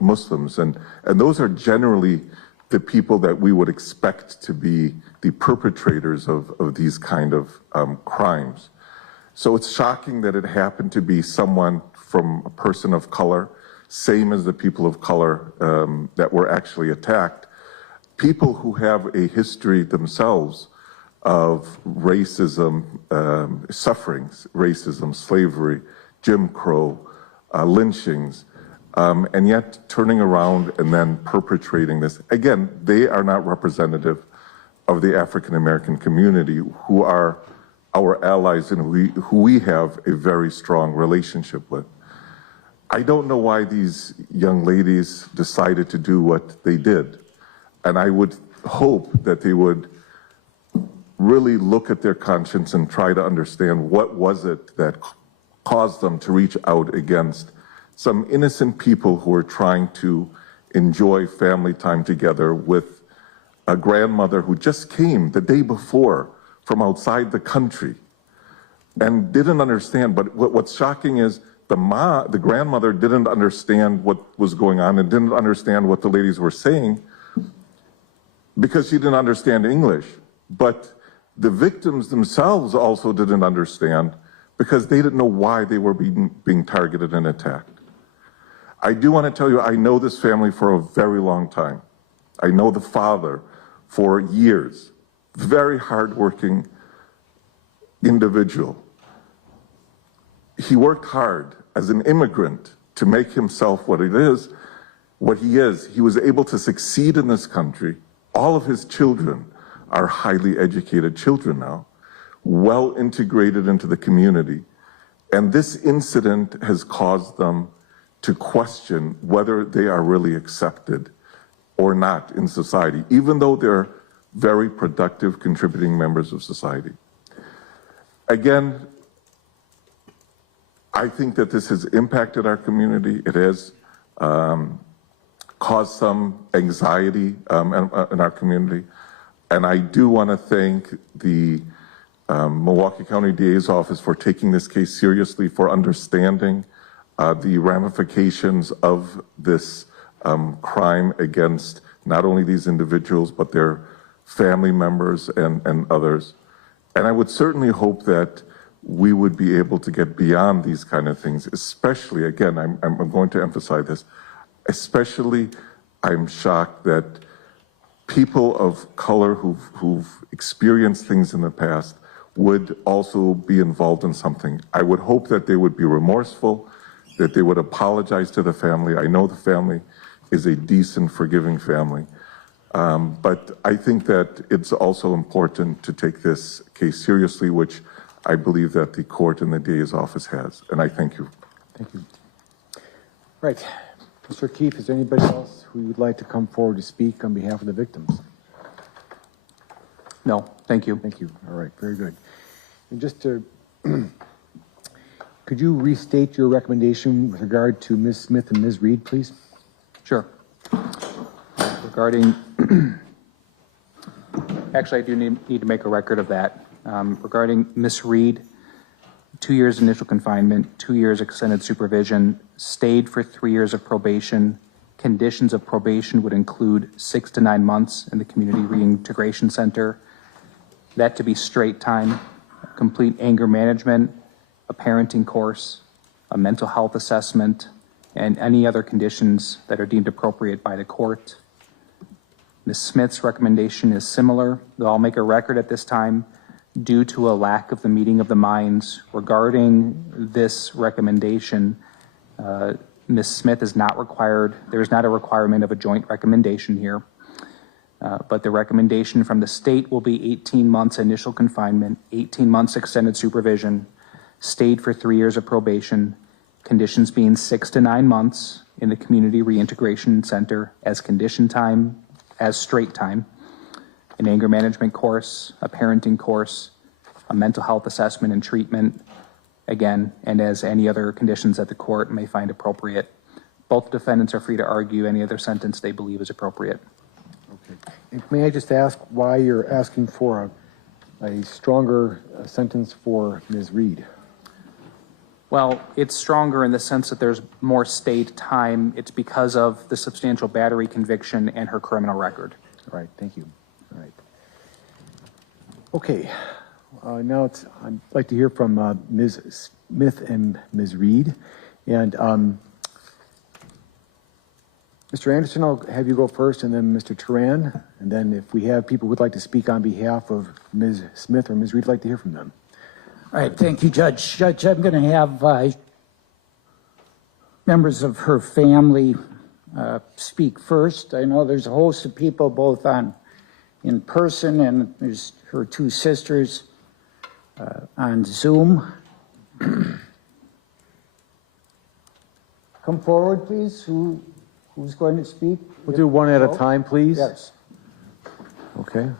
Muslims, and those are generally the people that we would expect to be the perpetrators of these kind of crimes. So it's shocking that it happened to be someone from a person of color, same as the people of color that were actually attacked, people who have a history themselves of racism, sufferings, racism, slavery, Jim Crow, lynchings, and yet turning around and then perpetrating this. Again, they are not representative of the African American community, who are our allies and who we have a very strong relationship with. I don't know why these young ladies decided to do what they did. And I would hope that they would really look at their conscience and try to understand what was it that caused them to reach out against some innocent people who were trying to enjoy family time together with a grandmother who just came the day before from outside the country and didn't understand. But what's shocking is the grandmother didn't understand what was going on and didn't understand what the ladies were saying because she didn't understand English. But the victims themselves also didn't understand because they didn't know why they were being targeted and attacked. I do want to tell you, I know this family for a very long time. I know the father for years. Very hardworking individual. He worked hard as an immigrant to make himself what he is. He was able to succeed in this country. All of his children are highly educated children now, well integrated into the community. And this incident has caused them to question whether they are really accepted or not in society, even though they're very productive, contributing members of society. Again, I think that this has impacted our community. It has caused some anxiety in our community. And I do want to thank the Milwaukee County DA's office for taking this case seriously, for understanding the ramifications of this crime against not only these individuals, but their family members and others. And I would certainly hope that we would be able to get beyond these kind of things, especially, again, I'm going to emphasize this, especially I'm shocked that people of color who've experienced things in the past would also be involved in something. I would hope that they would be remorseful, that they would apologize to the family. I know the family is a decent, forgiving family. But I think that it's also important to take this case seriously, which I believe that the court and the DA's office has. And I thank you. Thank you. Right. Mr. Keefe, is there anybody else who would like to come forward to speak on behalf of the victims? No, thank you. Thank you. All right, very good. And just to, could you restate your recommendation with regard to Ms. Smith and Ms. Reed, please? Sure. Regarding, actually, I do need to make a record of that. Regarding Ms. Reed, 2 years initial confinement, 2 years extended supervision, stayed for 3 years of probation. Conditions of probation would include 6 to 9 months in the Community Reintegration Center. That to be straight time, complete anger management, a parenting course, a mental health assessment, and any other conditions that are deemed appropriate by the court. Ms. Smith's recommendation is similar, though I'll make a record at this time due to a lack of the meeting of the minds regarding this recommendation. Ms. Smith is not required, there's not a requirement of a joint recommendation here, but the recommendation from the state will be 18 months initial confinement, 18 months extended supervision, stayed for 3 years of probation, conditions being 6 to 9 months in the Community Reintegration Center as condition time, as straight time, an anger management course, a parenting course, a mental health assessment and treatment, again, and as any other conditions that the court may find appropriate. Both defendants are free to argue any other sentence they believe is appropriate. Okay. And may I just ask why you're asking for a stronger sentence for Ms. Reed? Well, it's stronger in the sense that there's more stayed time. It's because of the substantial battery conviction and her criminal record. All right, thank you. All right. Okay, now I'd like to hear from Ms. Smith and Ms. Reed. And Mr. Anderson, I'll have you go first, and then Mr. Turan. And then if we have people who would like to speak on behalf of Ms. Smith or Ms. Reed, I'd like to hear from them. All right, thank you, Judge. Judge, I'm going to have members of her family speak first. I know there's a host of people both in person, and there's her 2 sisters on Zoom. Come forward, please. Who's going to speak? We'll do one at a time, please. Yes. Okay.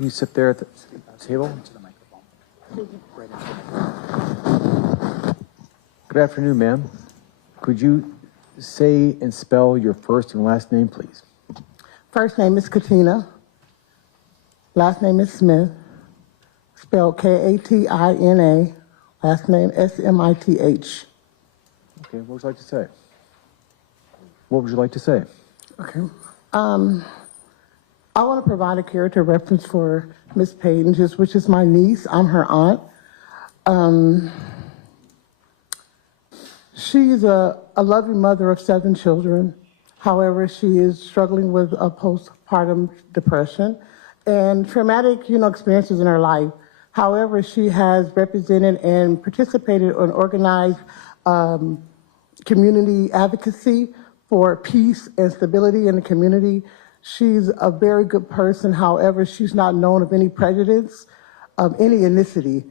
You sit there at the table. Good afternoon, ma'am. Could you say and spell your first and last name, please? First name is Katina. Last name is Smith. Spelled Katina. Last name Smith. Okay, what would you like to say? What would you like to say? Okay. I want to provide a character reference for Miss Payton, which is my niece. I'm her aunt. She's a loving mother of 7 children. However, she is struggling with a postpartum depression and traumatic, experiences in her life. However, she has represented and participated in organized community advocacy for peace and stability in the community. She's a very good person. However, she's not known of any prejudice of any ethnicity.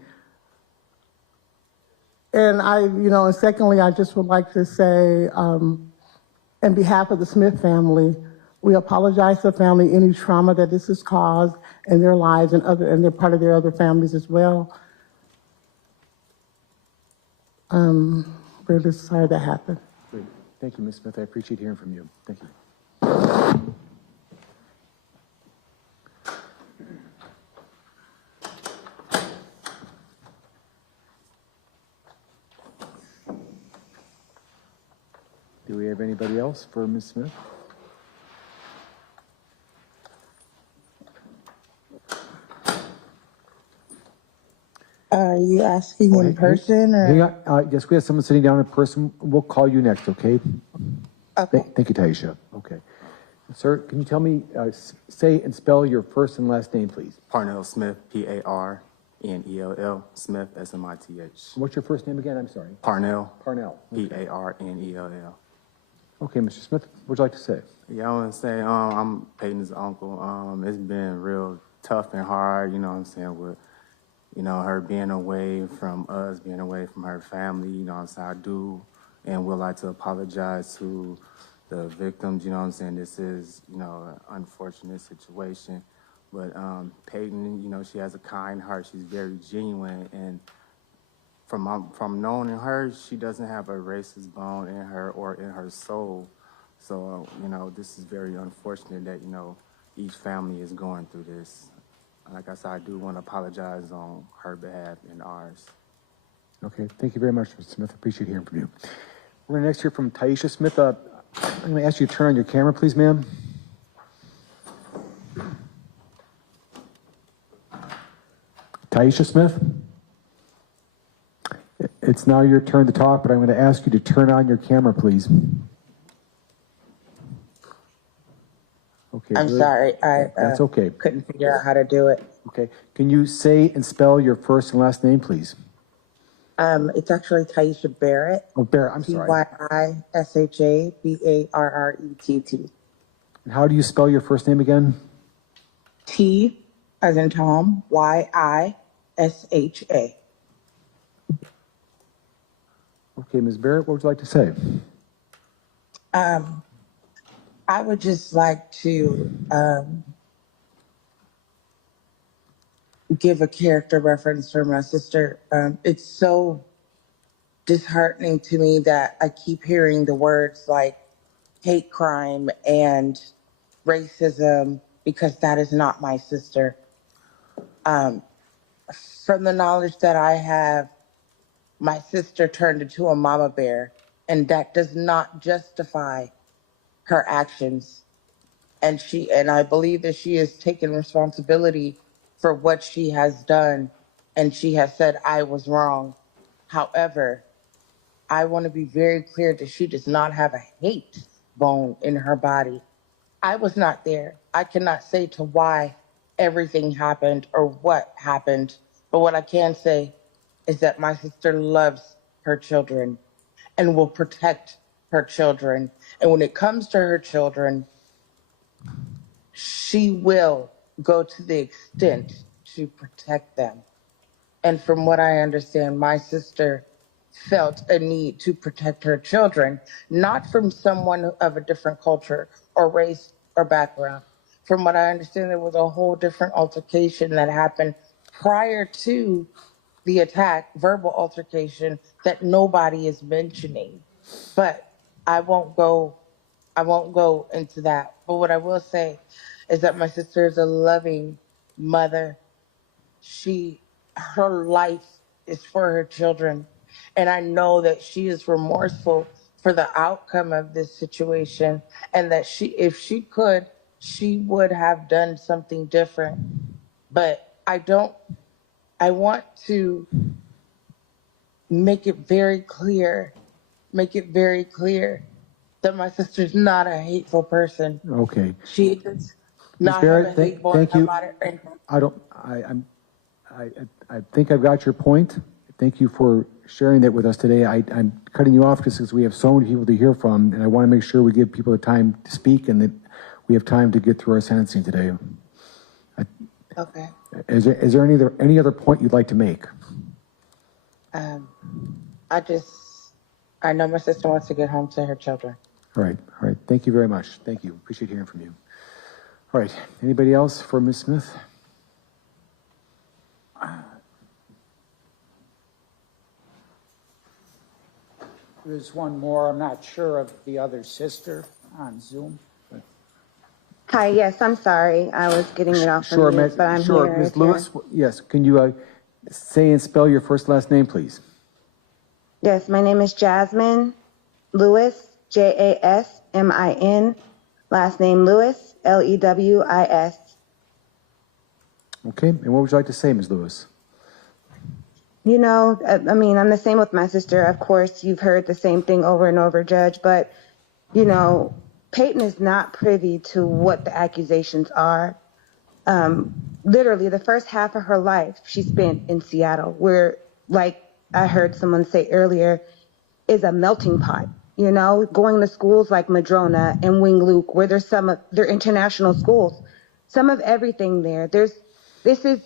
And and secondly, I just would like to say, on behalf of the Smith family, we apologize to the family any trauma that this has caused in their lives and they're part of their other families as well. We're just sorry that happened. Great. Thank you, Ms. Smith. I appreciate hearing from you. Thank you. Do we have anybody else for Ms. Smith? Are you asking in person or? Hang on, yes, we have someone sitting down in person. We'll call you next, okay? Okay. Thank you, Taisha. Okay. Sir, can you tell me, say and spell your first and last name, please? Parnell Smith, Parnell, Smith, Smith. What's your first name again? I'm sorry. Parnell, Parnell. Okay. Parnell. Okay, Mr. Smith, what would you like to say? Yeah, I want to say I'm Peyton's uncle. It's been real tough and hard, you know what I'm saying, with, you know, her being away from us, being away from her family, you know what I'm saying. I do and would like to apologize to the victims, you know what I'm saying. This is, you know, an unfortunate situation. But Peyton, you know, she has a kind heart. She's very genuine. And from knowing her, she doesn't have a racist bone in her or in her soul. So, you know, this is very unfortunate that, you know, each family is going through this. Like I said, I do want to apologize on her behalf and ours. Okay, thank you very much, Mr. Smith. Appreciate hearing from you. We're going to next hear from Taisha Smith. I'm going to ask you to turn on your camera, please, ma'am. Taisha Smith? It's now your turn to talk, but I'm going to ask you to turn on your camera, please. Okay. I'm sorry, That's okay. couldn't figure out how to do it. Okay. Can you say and spell your first and last name, please? It's actually Taisha Barrett. Oh, Barrett, I'm sorry. Tyshabarrett. And how do you spell your first name again? T as in Tom, Yisha. Okay, Ms. Barrett, what would you like to say? I would just like to give a character reference for my sister. It's so disheartening to me that I keep hearing the words like hate crime and racism because that is not my sister. From the knowledge that I have, my sister turned into a mama bear, and that does not justify her actions. And I believe that she has taken responsibility for what she has done, and she has said, I was wrong. However, I want to be very clear that she does not have a hate bone in her body. I was not there. I cannot say to why everything happened or what happened, but what I can say is that my sister loves her children and will protect her children. And when it comes to her children, she will go to the extent to protect them. And from what I understand, my sister felt a need to protect her children, not from someone of a different culture or race or background. From what I understand, there was a whole different altercation that happened prior to the attack, verbal altercation that nobody is mentioning. But I won't go into that. But what I will say is that my sister is a loving mother. Her life is for her children. And I know that she is remorseful for the outcome of this situation, and that if she could, she would have done something different. But I want to make it very clear that my sister's not a hateful person. Okay. She does not Barrett, have a hate bone thank you. about her. I think I've got your point. Thank you for sharing that with us today. I'm cutting you off just because we have so many people to hear from, and I want to make sure we give people the time to speak and that we have time to get through our sentencing today. Okay. Is there any other point you'd like to make? I know my sister wants to get home to her children. All right. Thank you very much. Thank you. Appreciate hearing from you. All right. Anybody else for Ms. Smith? There's one more. I'm not sure of the other sister on Zoom. Hi, yes, I'm sorry. I was getting it off Sure, of mute, but I'm sure. here. Ms. Lewis, yes. Can you say and spell your first last name, please? Yes, my name is Jasmine Lewis, Jasmin, last name Lewis, Lewis. Okay, and what would you like to say, Ms. Lewis? You know, I mean, I'm the same with my sister. Of course, you've heard the same thing over and over, Judge, but, you know, Peyton is not privy to what the accusations are. Literally, the first half of her life she spent in Seattle, where, like I heard someone say earlier, is a melting pot. You know, going to schools like Madrona and Wing Luke, where there's they're international schools, some of everything there. The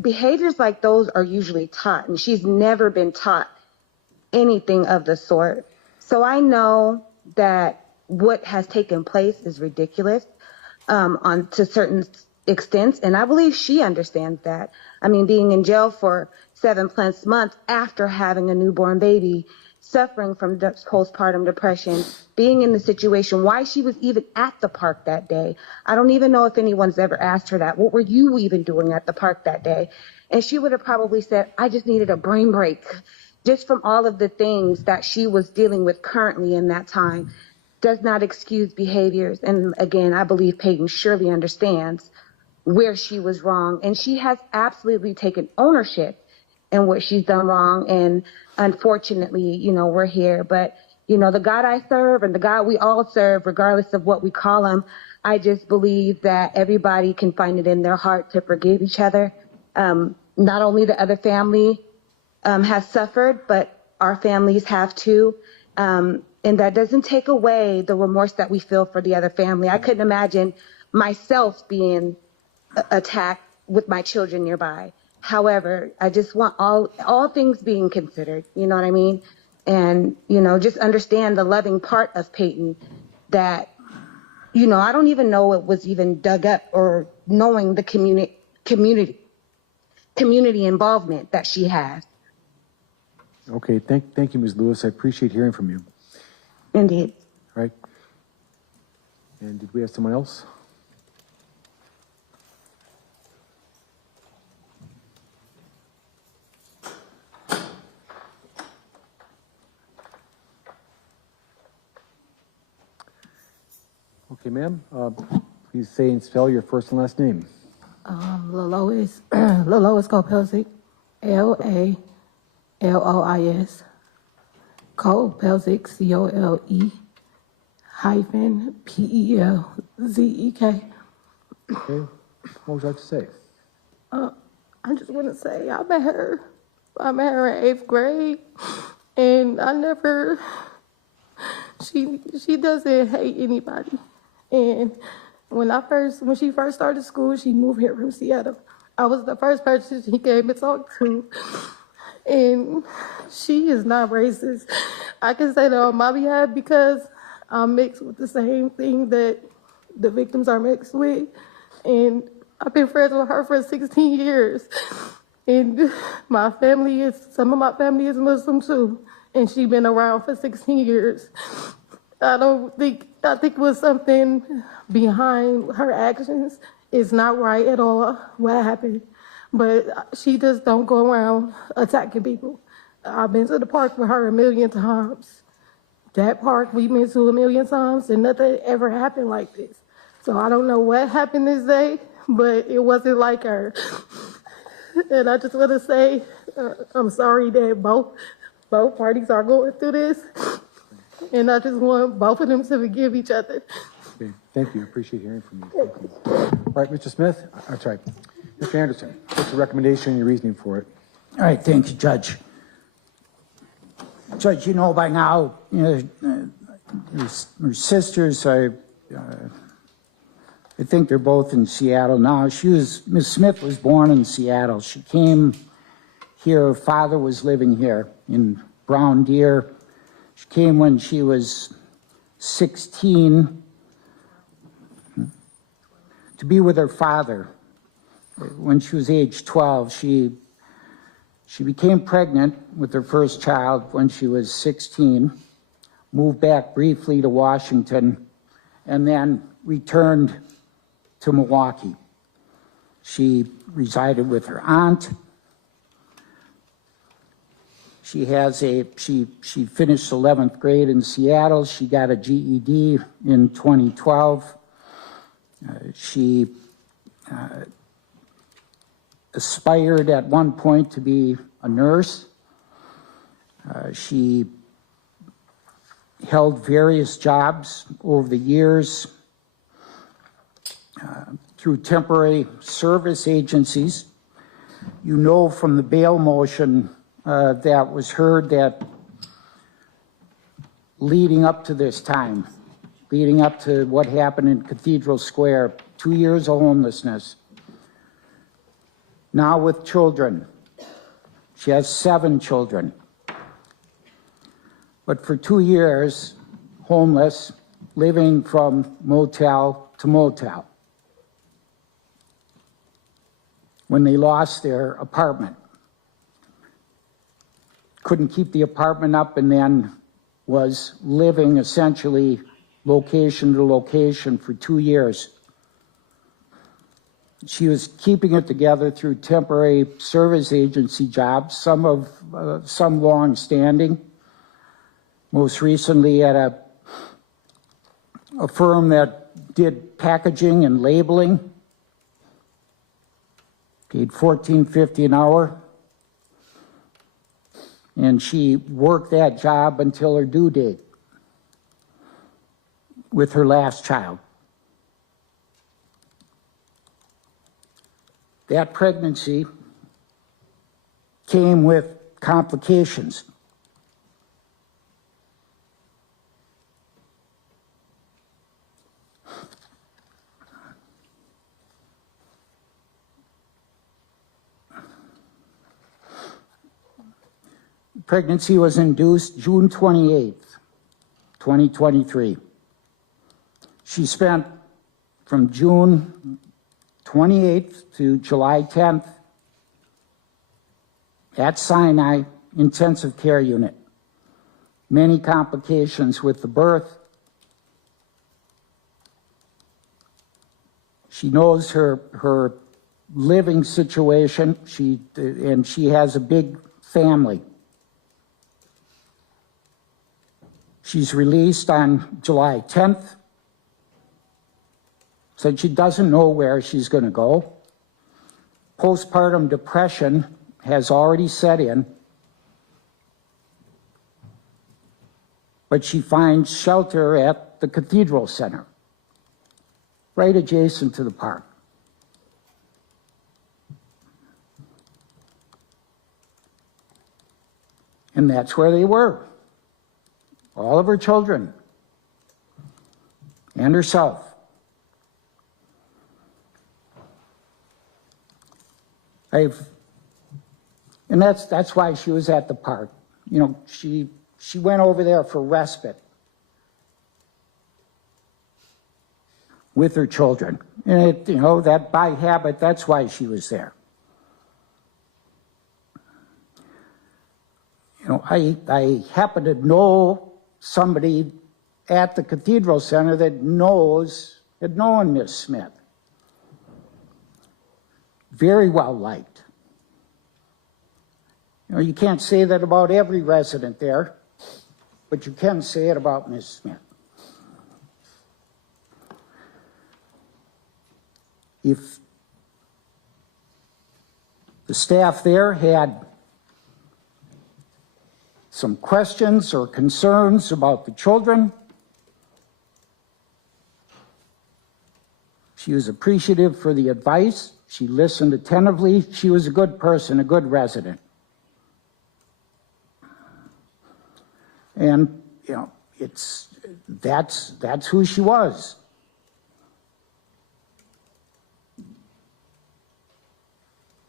behaviors like those are usually taught, and she's never been taught anything of the sort. So I know that what has taken place is ridiculous to certain extents, and I believe she understands that. I mean, being in jail for 7+ months after having a newborn baby, suffering from postpartum depression, being in the situation, why she was even at the park that day. I don't even know if anyone's ever asked her that. What were you even doing at the park that day? And she would have probably said, I just needed a brain break, just from all of the things that she was dealing with currently in that time. Does not excuse behaviors. And again, I believe Peyton surely understands where she was wrong. And she has absolutely taken ownership in what she's done wrong. And unfortunately, you know, we're here. But, you know, the God I serve and the God we all serve, regardless of what we call him, I just believe that everybody can find it in their heart to forgive each other. Not only the other family has suffered, but our families have too. And that doesn't take away the remorse that we feel for the other family. I couldn't imagine myself being attacked with my children nearby. However, I just want all things being considered, you know what I mean? And, you know, just understand the loving part of Peyton that, you know, I don't even know it was even dug up, or knowing the community involvement that she has. Okay, thank you, Ms. Lewis. I appreciate hearing from you. Indeed. All right. And did we have someone else? Okay, ma'am. Please say and spell your first and last name. Lalois Kopelzik, Lalois, Kopelzik, COLE-PELZEK. Okay. What would you like to say? I just want to say I met her in 8th grade, and she doesn't hate anybody. And when she first started school, she moved here from Seattle. I was the first person she came to talk to. And she is not racist. I can say that on my behalf because I'm mixed with the same thing that the victims are mixed with. And I've been friends with her for 16 years. And some of my family is Muslim too. And she's been around for 16 years. I think it was something behind her actions. It's not right at all what happened. But she just don't go around attacking people. I've been to the park with her 1,000,000 times. That park we've been to 1,000,000 times, and nothing ever happened like this. So I don't know what happened this day, but it wasn't like her. And I just want to say, I'm sorry that both parties are going through this. And I just want both of them to forgive each other. Okay, thank you. I appreciate hearing from you. Thank you. All right, Mr. Smith. I'm sorry. Mr. Anderson, what's your recommendation and your reasoning for it? All right, thank you, Judge. Judge, you know by now, you know, her sisters are, I think they're both in Seattle now. Ms. Smith was born in Seattle. She came here, her father was living here in Brown Deer. She came when she was 16 to be with her father. When she was age 12, she became pregnant with her first child when she was 16, moved back briefly to Washington, and then returned to Milwaukee. She resided with her aunt. She finished 11th grade in Seattle. She got a GED in 2012. She aspired at one point to be a nurse. She held various jobs over the years through temporary service agencies. You know from the bail motion that was heard that leading up to this time, leading up to what happened in Cathedral Square, 2 years of homelessness. Now with children, she has 7 children. But for 2 years, homeless, living from motel to motel. When they lost their apartment. Couldn't keep the apartment up and then was living essentially location to location for 2 years. She was keeping it together through temporary service agency jobs, some long-standing. Most recently at a firm that did packaging and labeling, paid $14.50 an hour. And she worked that job until her due date with her last child. That pregnancy came with complications. Pregnancy was induced June 28th, 2023. She spent from June 28th to July 10th at Sinai Intensive Care Unit. Many complications with the birth. She knows her living situation, and she has a big family. She's released on July 10th. Said she doesn't know where she's going to go. Postpartum depression has already set in. But she finds shelter at the Cathedral Center, right adjacent to the park. And that's where they were. All of her children and herself. And that's why she was at the park. You know, she went over there for respite with her children. And that by habit, that's why she was there. I happen to know somebody at the Cathedral Center that had known Miss Smith. Very well liked. You can't say that about every resident there, but you can say it about Miss Smith. If the staff there had some questions or concerns about the children, she was appreciative for the advice. She listened attentively. She was a good person, a good resident. And, that's who she was.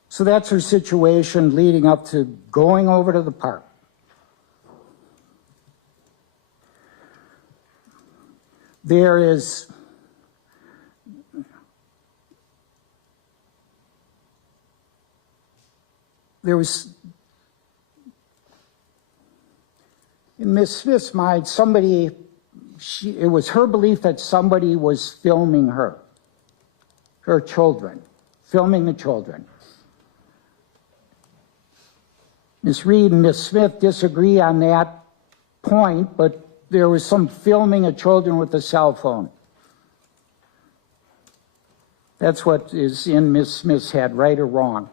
So that's her situation leading up to going over to the park. There was, in Miss Smith's mind, it was her belief that somebody was filming her children, filming the children. Ms. Reed and Ms. Smith disagree on that point, but there was some filming of children with a cell phone. That's what is in Ms. Smith's head, right or wrong.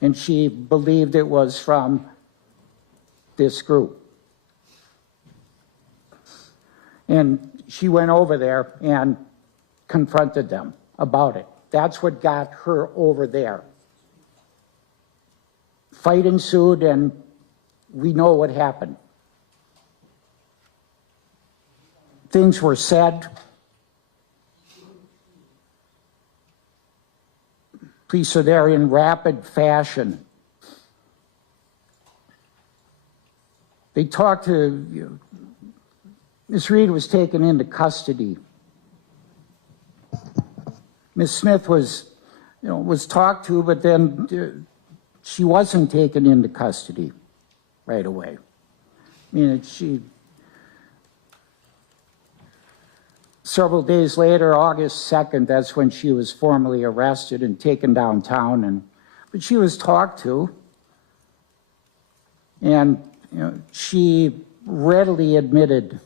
And she believed it was from this group. And she went over there and confronted them about it. That's what got her over there. Fight ensued, and we know what happened. Things were said. Police are there in rapid fashion. They talked to, Ms. Reed was taken into custody. Ms. Smith was talked to, but then she wasn't taken into custody right away. I mean, several days later, August 2nd, that's when she was formally arrested and taken downtown. But she was talked to, and she readily admitted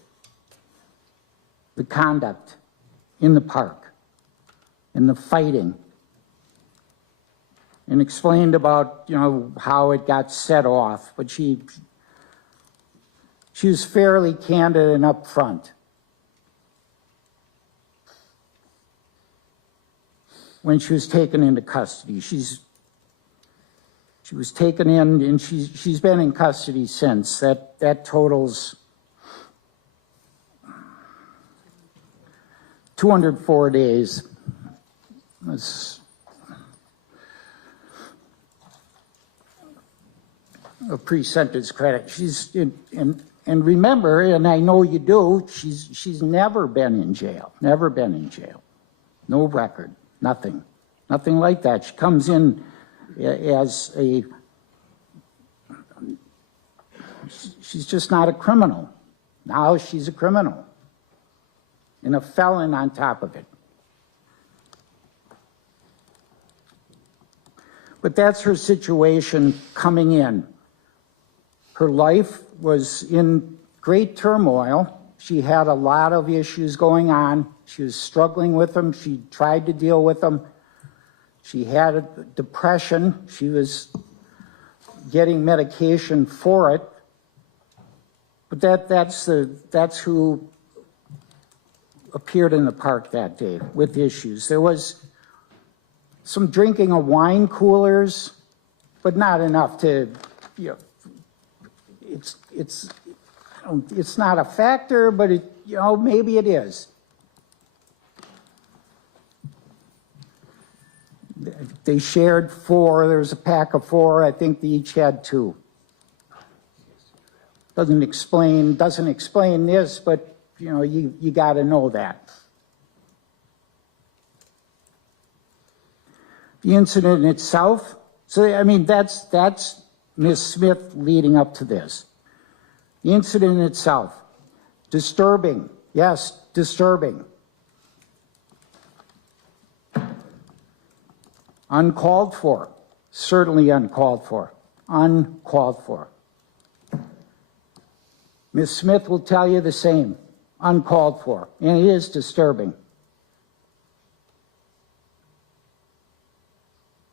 the conduct in the park and the fighting, and explained about how it got set off. But she was fairly candid and upfront. When she was taken into custody, she was taken in, and she's been in custody since. That totals 204 days. That's a pre-sentence credit. She's in, and remember, and I know you do, she's never been in jail. Never been in jail. No record. Nothing like that. She comes in as she's just not a criminal. Now she's a criminal and a felon on top of it. But that's her situation coming in. Her life was in great turmoil. She had a lot of issues going on. She was struggling with them. She tried to deal with them. She had a depression. She was getting medication for it. But that's who appeared in the park that day with issues. There was some drinking of wine coolers, but not enough to, it's not a factor, but maybe it is. They shared 4. There was a pack of 4. I think they each had 2. Doesn't explain this, but you got to know that. The incident itself. So I mean, that's Ms. Smith leading up to this. The incident itself, disturbing. Yes, disturbing. Uncalled for. Certainly uncalled for. Uncalled for. Ms. Smith will tell you the same. Uncalled for. And it is disturbing.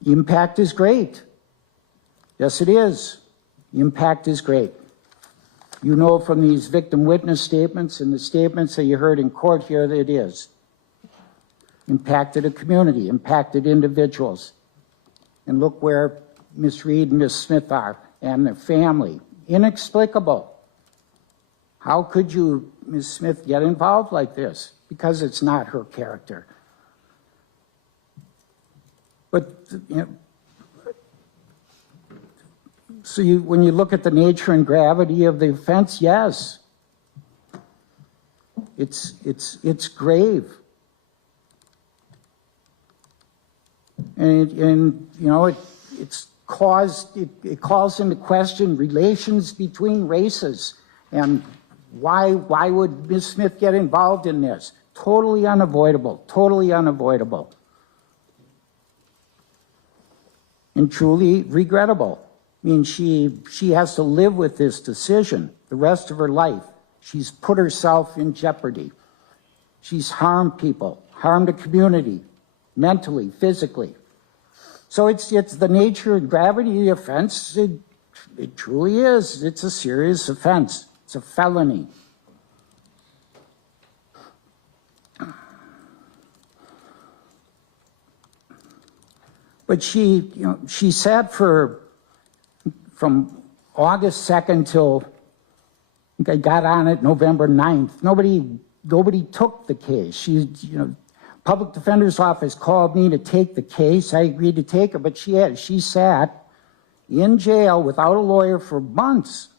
The impact is great. Yes, it is. The impact is great. You know from these victim witness statements and the statements that you heard in court here that it is. Impacted a community, impacted individuals. And look where Ms. Reed and Ms. Smith are and their family. Inexplicable. How could you, Ms. Smith, get involved like this? Because it's not her character. But, so when you look at the nature and gravity of the offense, yes, it's grave. And it calls into question relations between races. And why would Ms. Smith get involved in this? Totally unavoidable, totally unavoidable. And truly regrettable. I mean, she has to live with this decision the rest of her life. She's put herself in jeopardy. She's harmed people, harmed the community, mentally, physically. So it's the nature and gravity of the offense. It truly is. It's a serious offense. It's a felony. But she sat from August 2nd till I got on it November 9th. Nobody took the case. Public Defender's Office called me to take the case. I agreed to take her, but she sat in jail without a lawyer for months.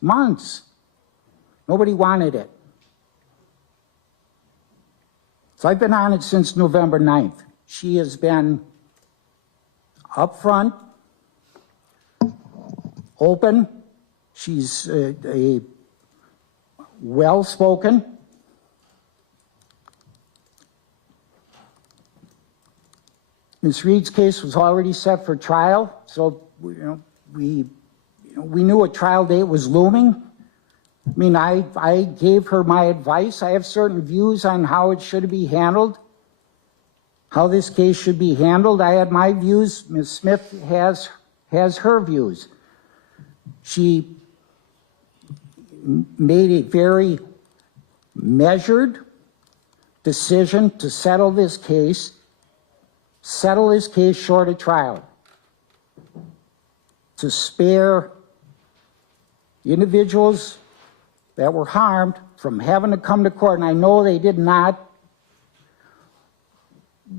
Nobody wanted it. So I've been on it since November 9th. She has been upfront, open. She's a well-spoken. Ms. Reed's case was already set for trial, so we knew a trial date was looming. I mean, I gave her my advice. I have certain views on how it should be handled, how this case should be handled. I had my views. Ms. Smith has her views. She made a very measured decision to settle this case short of trial, to spare individuals that were harmed from having to come to court. And I know they did not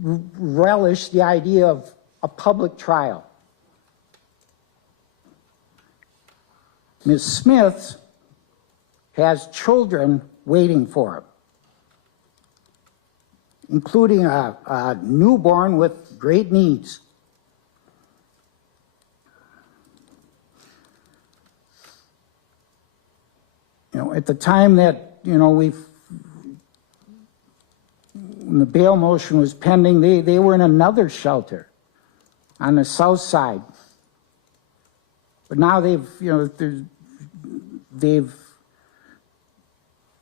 relish the idea of a public trial. Ms. Smith has children waiting for her, including a newborn with great needs. At the time that, when the bail motion was pending, they were in another shelter on the south side. But now they've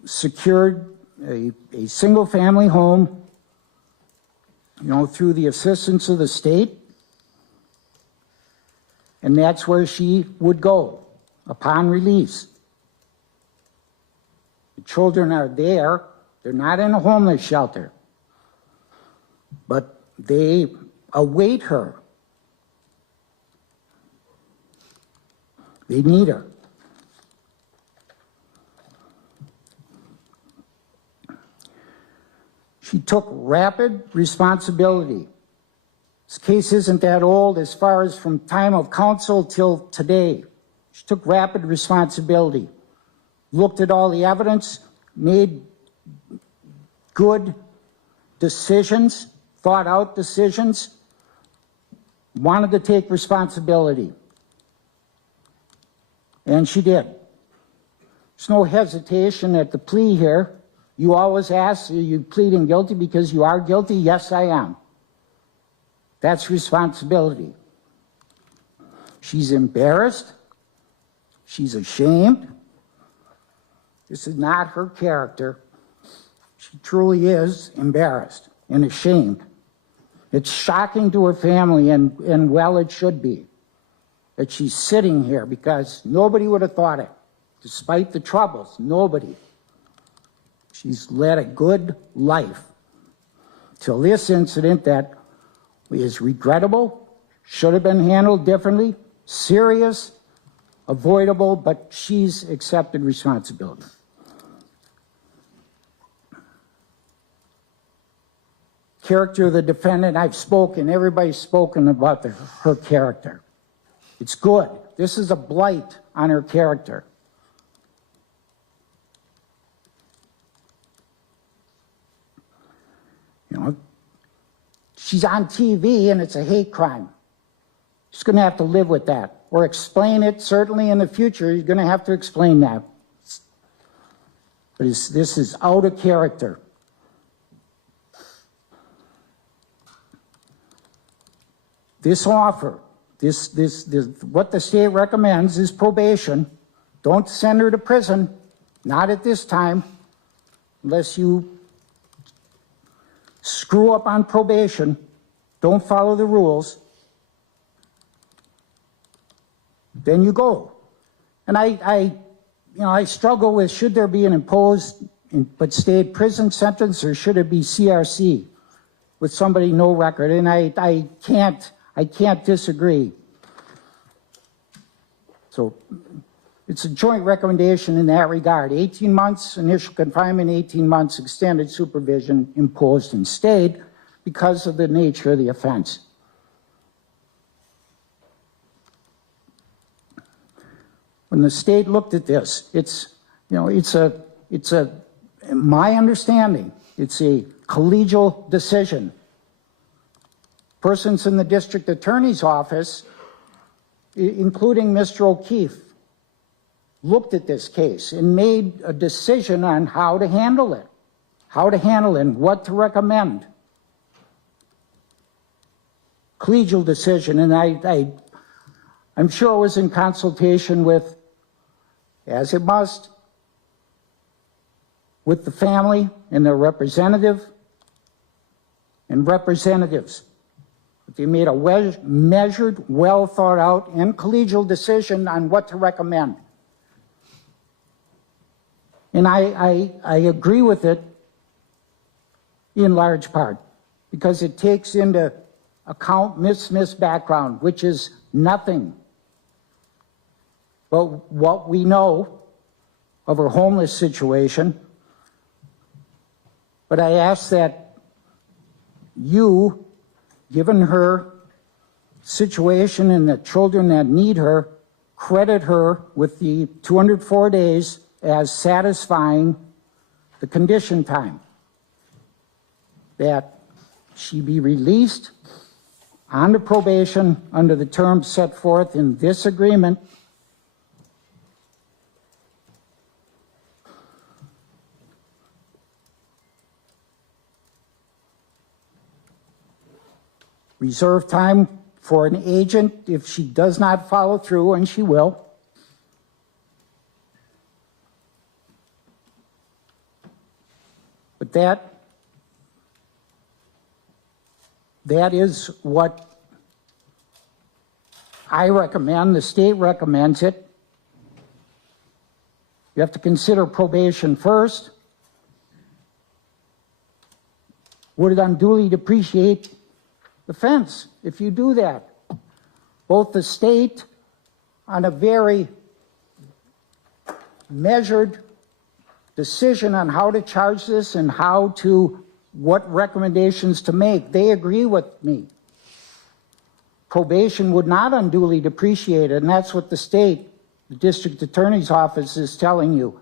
secured a single-family home, through the assistance of the state, and that's where she would go upon release. The children are there. They're not in a homeless shelter, but they await her. They need her. She took rapid responsibility. This case isn't that old as far as from time of counsel till today. She took rapid responsibility, looked at all the evidence, made good decisions, thought out decisions, wanted to take responsibility. And she did. There's no hesitation at the plea here. You always ask, are you pleading guilty because you are guilty? Yes, I am. That's responsibility. She's embarrassed. She's ashamed. This is not her character. She truly is embarrassed and ashamed. It's shocking to her family, and well, it should be, that she's sitting here, because nobody would have thought it. Despite the troubles, nobody. She's led a good life till this incident that is regrettable, should have been handled differently, serious, avoidable, but she's accepted responsibility. Character of the defendant, I've spoken, everybody's spoken about her character. It's good. This is a blight on her character. She's on TV and it's a hate crime. She's going to have to live with that, or explain it. Certainly in the future, you're going to have to explain that. But this is out of character. This offer what the state recommends is probation. Don't send her to prison, not at this time, unless you screw up on probation, don't follow the rules, then you go. And I struggle with, should there be an imposed but stayed prison sentence, or should it be CRC with somebody no record? And I can't disagree. So it's a joint recommendation in that regard. 18 months initial confinement, 18 months extended supervision imposed and stayed because of the nature of the offense. When the state looked at this, my understanding, it's a collegial decision. Persons in the district attorney's office, including Mr. O'Keefe, looked at this case and made a decision on how to handle it, and what to recommend. Collegial decision, and I'm sure it was in consultation with, as it must, with the family and their representative and representatives. They made a measured, well thought out, and collegial decision on what to recommend. And I agree with it in large part, because it takes into account Miss Smith's background, which is nothing but what we know of her homeless situation. But I ask that you, given her situation and the children that need her, credit her with the 204 days as satisfying the condition time, that she be released onto probation under the terms set forth in this agreement, reserve time for an agent if she does not follow through, and she will. But that is what I recommend. The state recommends it. You have to consider probation first. Would it unduly depreciate the fence if you do that? Both the state, on a very measured decision on how to charge this and what recommendations to make, they agree with me. Probation would not unduly depreciate it, and that's what the state, the district attorney's office, is telling you.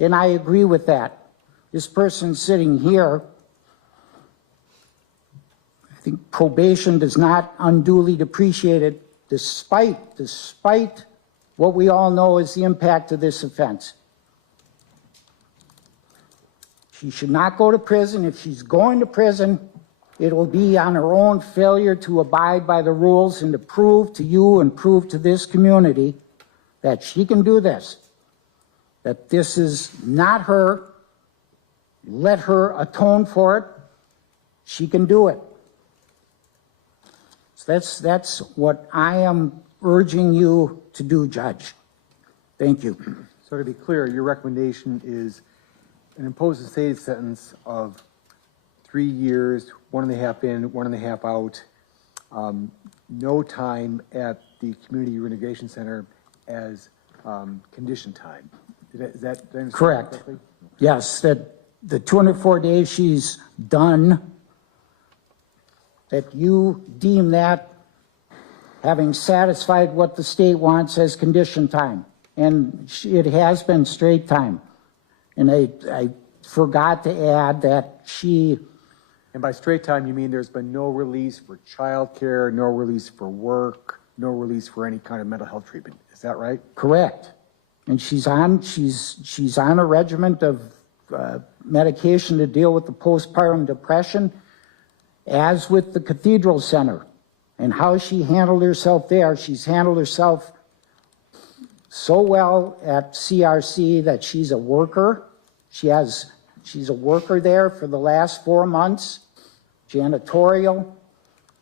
And I agree with that. This person sitting here, I think probation does not unduly depreciate it, despite what we all know is the impact of this offense. She should not go to prison. If she's going to prison, it will be on her own failure to abide by the rules and to prove to you and prove to this community that she can do this, that this is not her. Let her atone for it. She can do it. So that's what I am urging you to do, Judge. Thank you. So to be clear, your recommendation is an imposed stated sentence of 3 years, 1.5 in, 1.5 out, no time at the Community Reintegration Center as condition time. Is that correct? Correctly? Yes, that the 204 days she's done, that you deem that having satisfied what the state wants as condition time. And it has been straight time. And I forgot to add that she... And by straight time, you mean there's been no release for childcare, no release for work, no release for any kind of mental health treatment. Is that right? Correct. And she's on a regimen of medication to deal with the postpartum depression, as with the Cathedral Center. And how she handled herself there, she's handled herself so well at CRC that she's a worker. She's a worker there for the last 4 months, janitorial.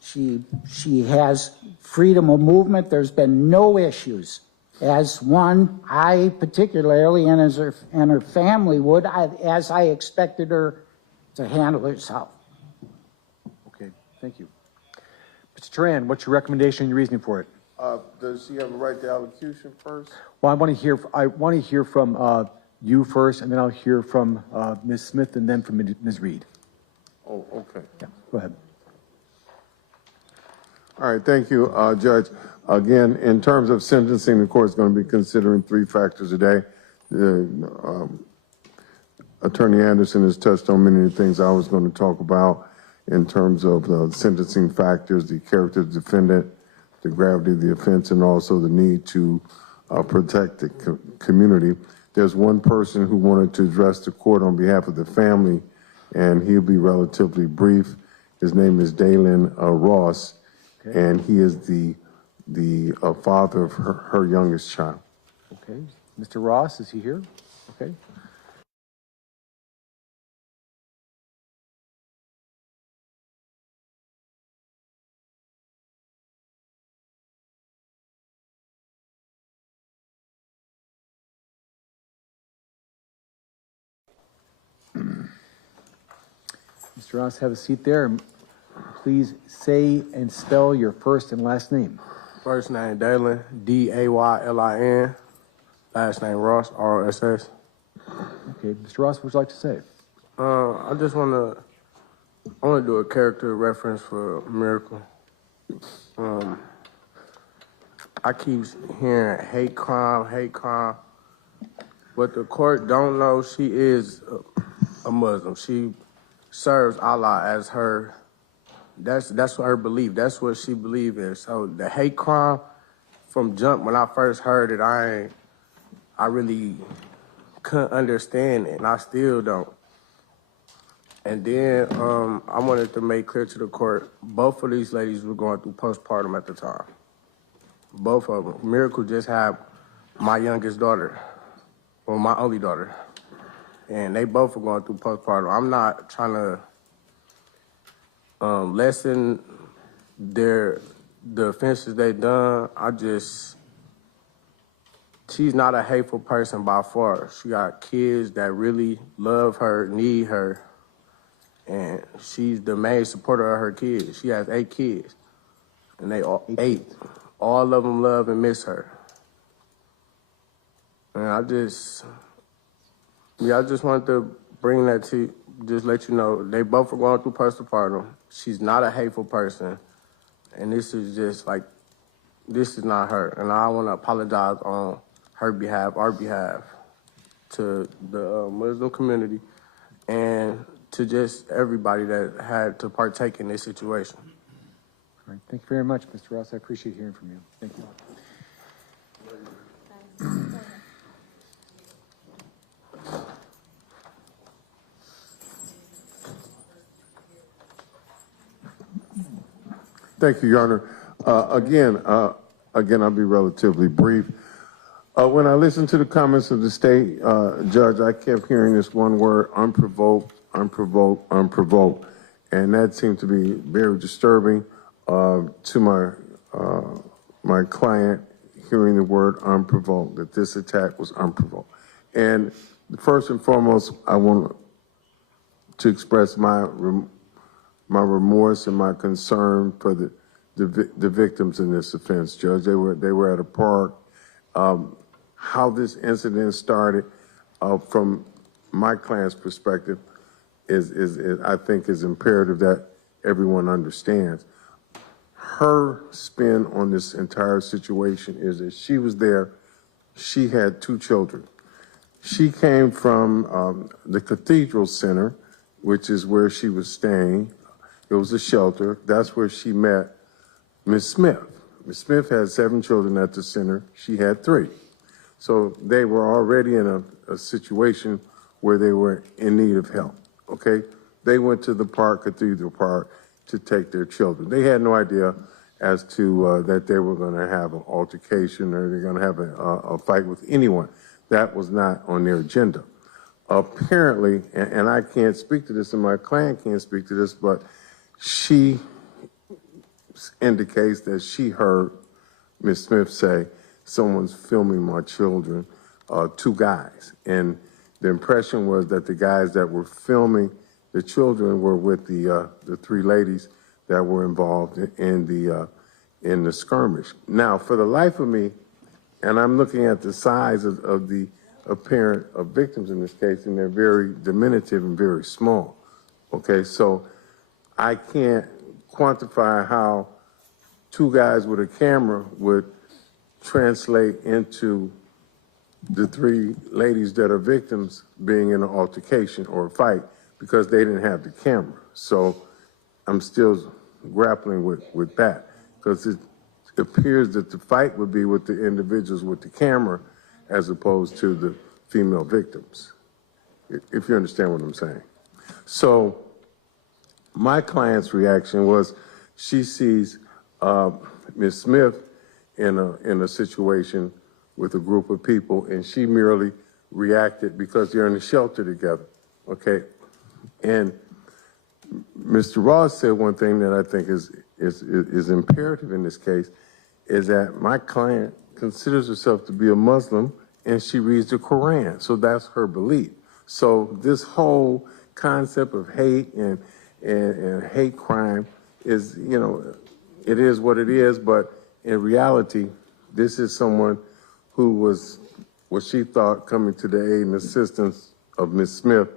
She has freedom of movement. There's been no issues. As one, I particularly, and her family would, as I expected her to handle herself. Okay, thank you. Mr. Turan, what's your recommendation and your reasoning for it? Does she have a right to allocution first? Well, I want to hear from you first, and then I'll hear from Ms. Smith, and then from Ms. Reed. Oh, okay. Yeah, go ahead. All right, thank you, Judge. Again, in terms of sentencing, the court's going to be considering 3 factors today. Attorney Anderson has touched on many of the things I was going to talk about in terms of sentencing factors, the character of the defendant, the gravity of the offense, and also the need to protect the community. There's one person who wanted to address the court on behalf of the family, and he'll be relatively brief. His name is Dalen Ross, and he is the father of her youngest child. Okay. Mr. Ross, is he here? Okay. Mr. Ross, have a seat there. Please say and spell your first and last name. First name Dalen, D-A-Y-L-I-N. Last name Ross, R-O-S-S. Okay, Mr. Ross, what would you like to say? I just want to do a character reference for Miracle. I keep hearing hate crime, but the court don't know she is a Muslim. She serves Allah as her. That's what her belief. That's what she believes in. So the hate crime, from jump, when I first heard it, I really couldn't understand it, and I still don't. And then I wanted to make clear to the court, both of these ladies were going through postpartum at the time. Both of them. Miracle just had my youngest daughter, or my only daughter, and they both were going through postpartum. I'm not trying to lessen the offenses they done. She's not a hateful person by far. She got kids that really love her, need her, and she's the main supporter of her kids. She has 8 kids, and they all 8. All of them love and miss her. And I just wanted to bring that to just let you know, they both are going through postpartum. She's not a hateful person, and this is not her. And I want to apologize on her behalf, our behalf, to the Muslim community and to just everybody that had to partake in this situation. All right, thank you very much, Mr. Ross. I appreciate hearing from you. Thank you. Thank you, Your Honor. Again, I'll be relatively brief. When I listened to the comments of the state judge, I kept hearing this one word, unprovoked, unprovoked, unprovoked. And that seemed to be very disturbing to my client, hearing the word unprovoked, that this attack was unprovoked. And first and foremost, I want to express my remorse and my concern for the victims in this offense, Judge. They were at a park. How this incident started, from my client's perspective, is I think is imperative that everyone understands. Her spin on this entire situation is that she was there. She had 2 children. She came from the Cathedral Center, which is where she was staying. It was a shelter. That's where she met Ms. Smith. Ms. Smith had 7 children at the center. She had 3. So they were already in a situation where they were in need of help, okay? They went to the park, Cathedral Park, to take their children. They had no idea as to that they were going to have an altercation or they're going to have a fight with anyone. That was not on their agenda. Apparently, and I can't speak to this and my client can't speak to this, but she indicates that she heard Ms. Smith say, someone's filming my children, two guys. And the impression was that the guys that were filming the children were with the three ladies that were involved in the skirmish. Now, for the life of me, and I'm looking at the size of the apparent victims in this case, and they're very diminutive and very small. Okay, so I can't quantify how two guys with a camera would translate into the three ladies that are victims being in an altercation or a fight because they didn't have the camera. So I'm still grappling with that because it appears that the fight would be with the individuals with the camera as opposed to the female victims, if you understand what I'm saying. So my client's reaction was she sees Ms. Smith in a situation with a group of people, and she merely reacted because they're in a shelter together, okay? And Mr. Ross said one thing that I think is imperative in this case, is that my client considers herself to be a Muslim and she reads the Quran, so that's her belief. So this whole concept of hate and hate crime is, you know, it is what it is, but in reality, this is someone who was what she thought coming to the aid and assistance of Ms. Smith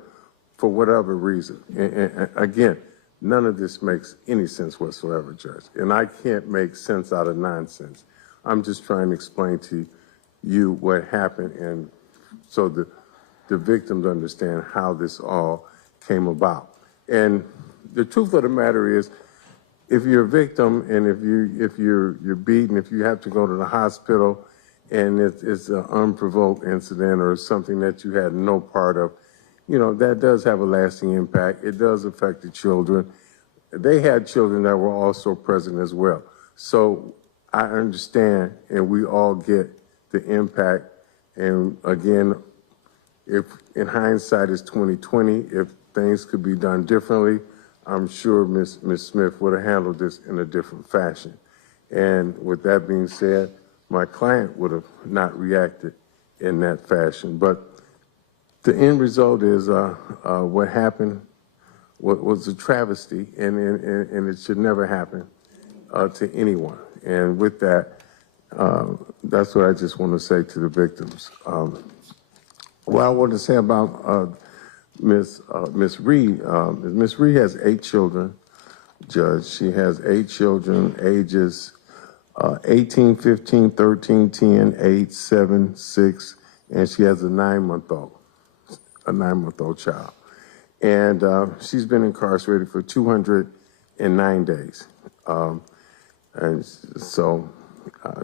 for whatever reason. And again, none of this makes any sense whatsoever, Judge. And I can't make sense out of nonsense. I'm just trying to explain to you what happened, and so the victims understand how this all came about. And the truth of the matter is, if you're a victim and if you're beaten, if you have to go to the hospital and it's an unprovoked incident or something that you had no part of, you know, that does have a lasting impact. It does affect the children. They had children that were also present as well. So I understand, and we all get the impact. And again, if in hindsight is 2020, if things could be done differently, I'm sure Ms. Smith would have handled this in a different fashion. And with that being said, my client would have not reacted in that fashion. But the end result is what happened was a travesty, and it should never happen to anyone. And with that, that's what I just want to say to the victims. What I want to say about Miss Reed, Miss Reed has 8 children, Judge. She has 8 children, ages 18, 15, 13, 10, 8, 7, 6, and she has a 9-month-old child. And she's been incarcerated for 209 days. And so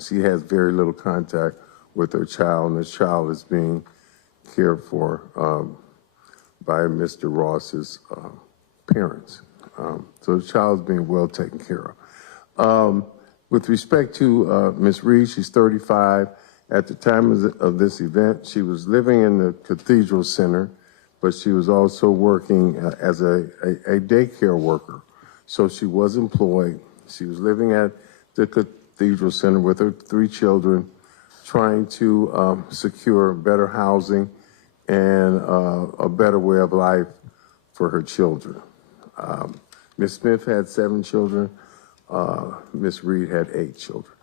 she has very little contact with her child, and the child is being cared for by Mr. Ross's parents. So the child's being well taken care of. With respect to Ms. Reed, she's 35. At the time of this event, she was living in the Cathedral Center, but she was also working as a daycare worker. So she was employed. She was living at the Cathedral Center with her 3 children, trying to secure better housing and a better way of life for her children. Ms. Smith had 7 children. Ms. Reed had 8 children.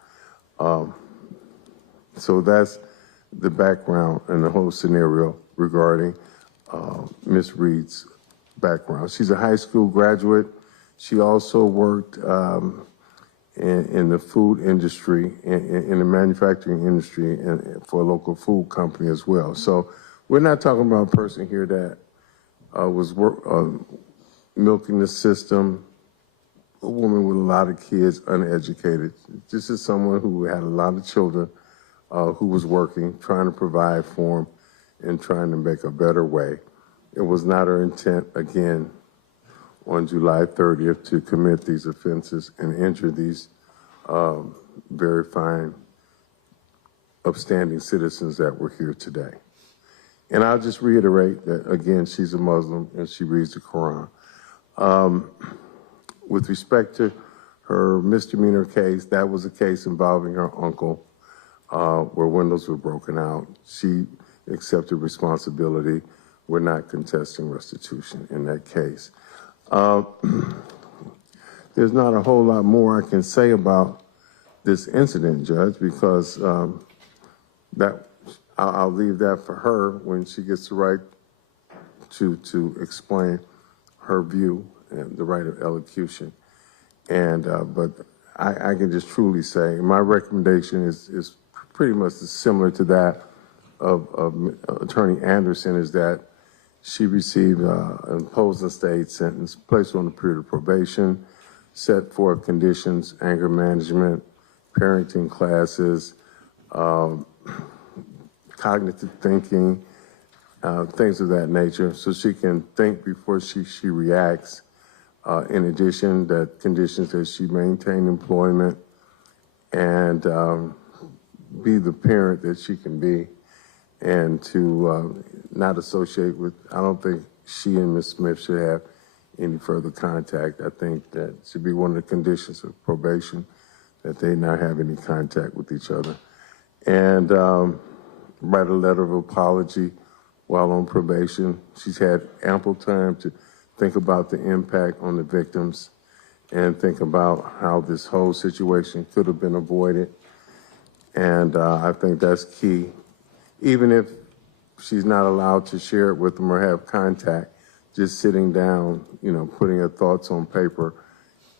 So that's the background and the whole scenario regarding Ms. Reed's background. She's a high school graduate. She also worked in the food industry, in the manufacturing industry, and for a local food company as well. So we're not talking about a person here that was milking the system, a woman with a lot of kids, uneducated. This is someone who had a lot of children, who was working, trying to provide for them, and trying to make a better way. It was not her intent, again, on July 30th to commit these offenses and injure these very fine, upstanding citizens that were here today. And I'll just reiterate that, again, she's a Muslim and she reads the Quran. With respect to her misdemeanor case, that was a case involving her uncle where windows were broken out. She accepted responsibility. We're not contesting restitution in that case. There's not a whole lot more I can say about this incident, Judge, because I'll leave that for her when she gets the right to explain her view and the right of elocution. And but I can just truly say my recommendation is pretty much similar to that of Attorney Anderson, is that she received an imposed a state sentence, placed on a period of probation, set forth conditions, anger management, parenting classes, cognitive thinking, things of that nature, so she can think before she reacts. In addition, that conditions that she maintain employment and be the parent that she can be, and to not associate with, I don't think she and Ms. Smith should have any further contact. I think that should be one of the conditions of probation, that they not have any contact with each other. And write a letter of apology while on probation. She's had ample time to think about the impact on the victims and think about how this whole situation could have been avoided. And I think that's key. Even if she's not allowed to share it with them or have contact, just sitting down, you know, putting her thoughts on paper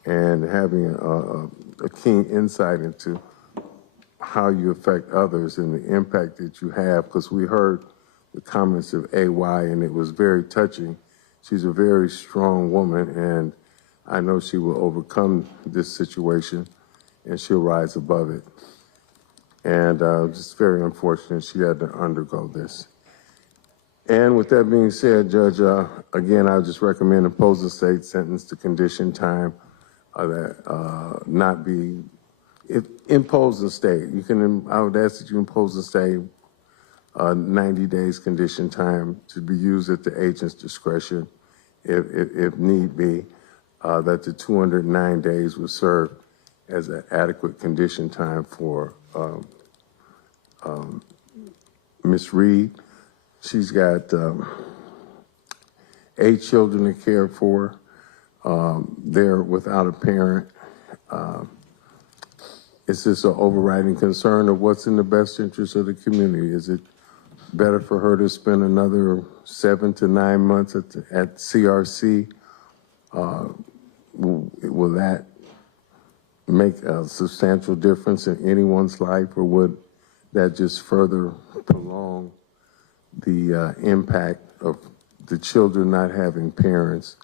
and having a keen insight into how you affect others and the impact that you have, because we heard the comments of AY and it was very touching. She's a very strong woman, and I know she will overcome this situation and she'll rise above it. And just very unfortunate she had to undergo this. And with that being said, Judge, again, I would just recommend impose a state sentence to condition time, that not be, if impose a stay. You can, I would ask that you impose a stay, 90 days condition time to be used at the agent's discretion if need be, that the 209 days was served as an adequate condition time for Ms. Reed. She's got 8 children to care for. They're without a parent. Is this an overriding concern of what's in the best interest of the community? Is it better for her to spend another 7 to 9 months at CRC? Will that make a substantial difference in anyone's life, or would that just further prolong the impact of the children not having parents?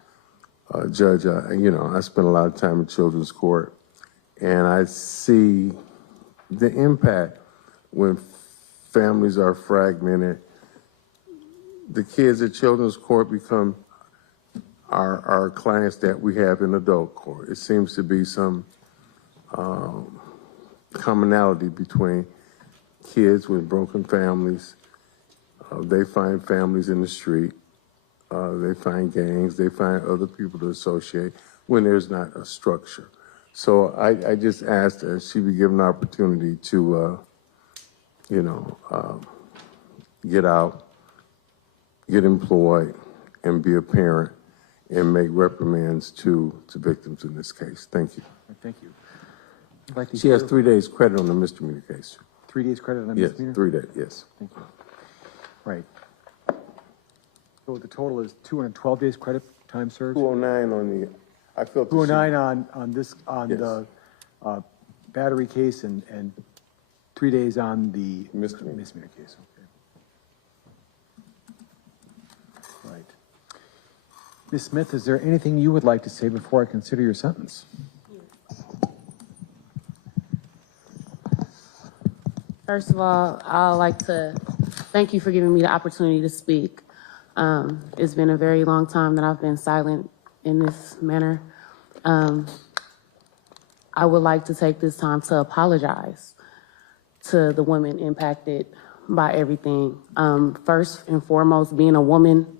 Judge, you know, I spend a lot of time in children's court, and I see the impact when families are fragmented. The kids at children's court become our clients that we have in adult court. It seems to be some commonality between kids with broken families. They find families in the street. They find gangs. They find other people to associate when there's not a structure. So I just asked that she be given an opportunity to, you know, get out, get employed, and be a parent, and make reprimands to victims in this case. Thank you. Thank you. She has 3 days credit on the misdemeanor case. 3 days credit on Yes, misdemeanor? 3 days, yes. Thank you. Right. So the total is 212 days credit time served? 209 on the, I felt the 209 on this, on Yes. the battery case, and 3 days on the Misdemeanor. misdemeanor case. Okay. Right. Ms. Smith, is there anything you would like to say before I consider your sentence? First of all, I'd like to thank you for giving me the opportunity to speak. It's been a very long time that I've been silent in this manner. I would like to take this time to apologize to the women impacted by everything. First and foremost, being a woman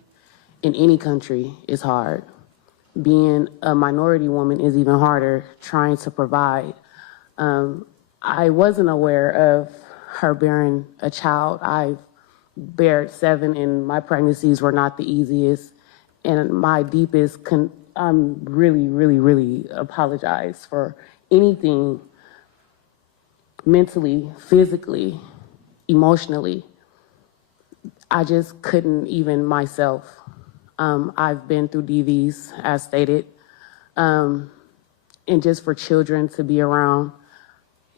in any country is hard. Being a minority woman is even harder, trying to provide. I wasn't aware of her bearing a child. I've bared 7, and my pregnancies were not the easiest. And my deepest, I'm really, really, really apologize for anything mentally, physically, emotionally. I just couldn't even myself. I've been through DVs, as stated, and just for children to be around,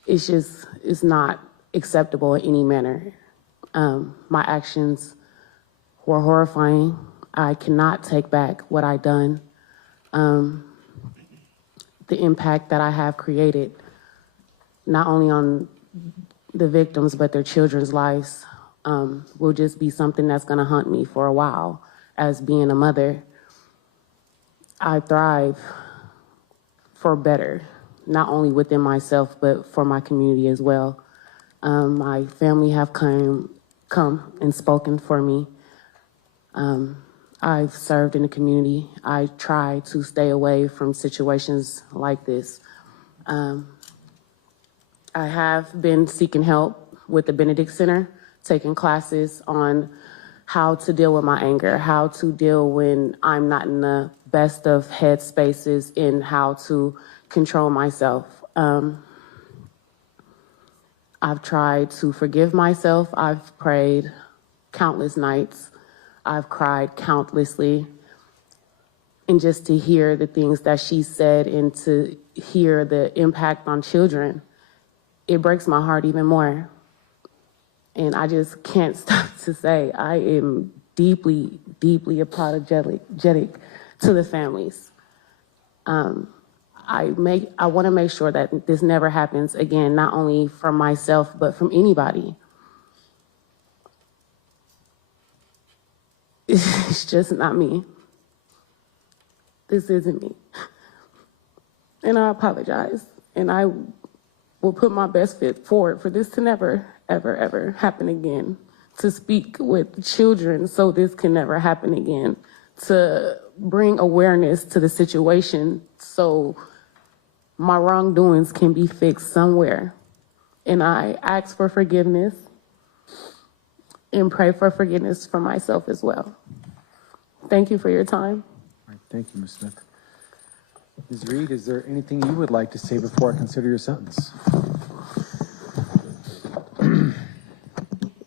it's not acceptable in any manner. My actions were horrifying. I cannot take back what I done. The impact that I have created, not only on the victims, but their children's lives, will just be something that's gonna haunt me for a while. As being a mother, I thrive for better, not only within myself, but for my community as well. My family have come and spoken for me. I've served in the community. I try to stay away from situations like this. I have been seeking help with the Benedict Center, taking classes on how to deal with my anger, how to deal when I'm not in the best of headspaces, and how to control myself. I've tried to forgive myself. I've prayed countless nights. I've cried countlessly. And just to hear the things that she said and to hear the impact on children, it breaks my heart even more. And I just can't stop to say I am deeply, deeply apologetic to the families. I want to make sure that this never happens again, not only from myself, but from anybody. It's just not me. This isn't me. And I apologize. And I will put my best foot forward for this to never, ever, ever happen again. To speak with children so this can never happen again. To bring awareness to the situation so my wrongdoings can be fixed somewhere. And I ask for forgiveness and pray for forgiveness for myself as well. Thank you for your time. All right, thank you, Ms. Smith. Ms. Reed, is there anything you would like to say before I consider your sentence?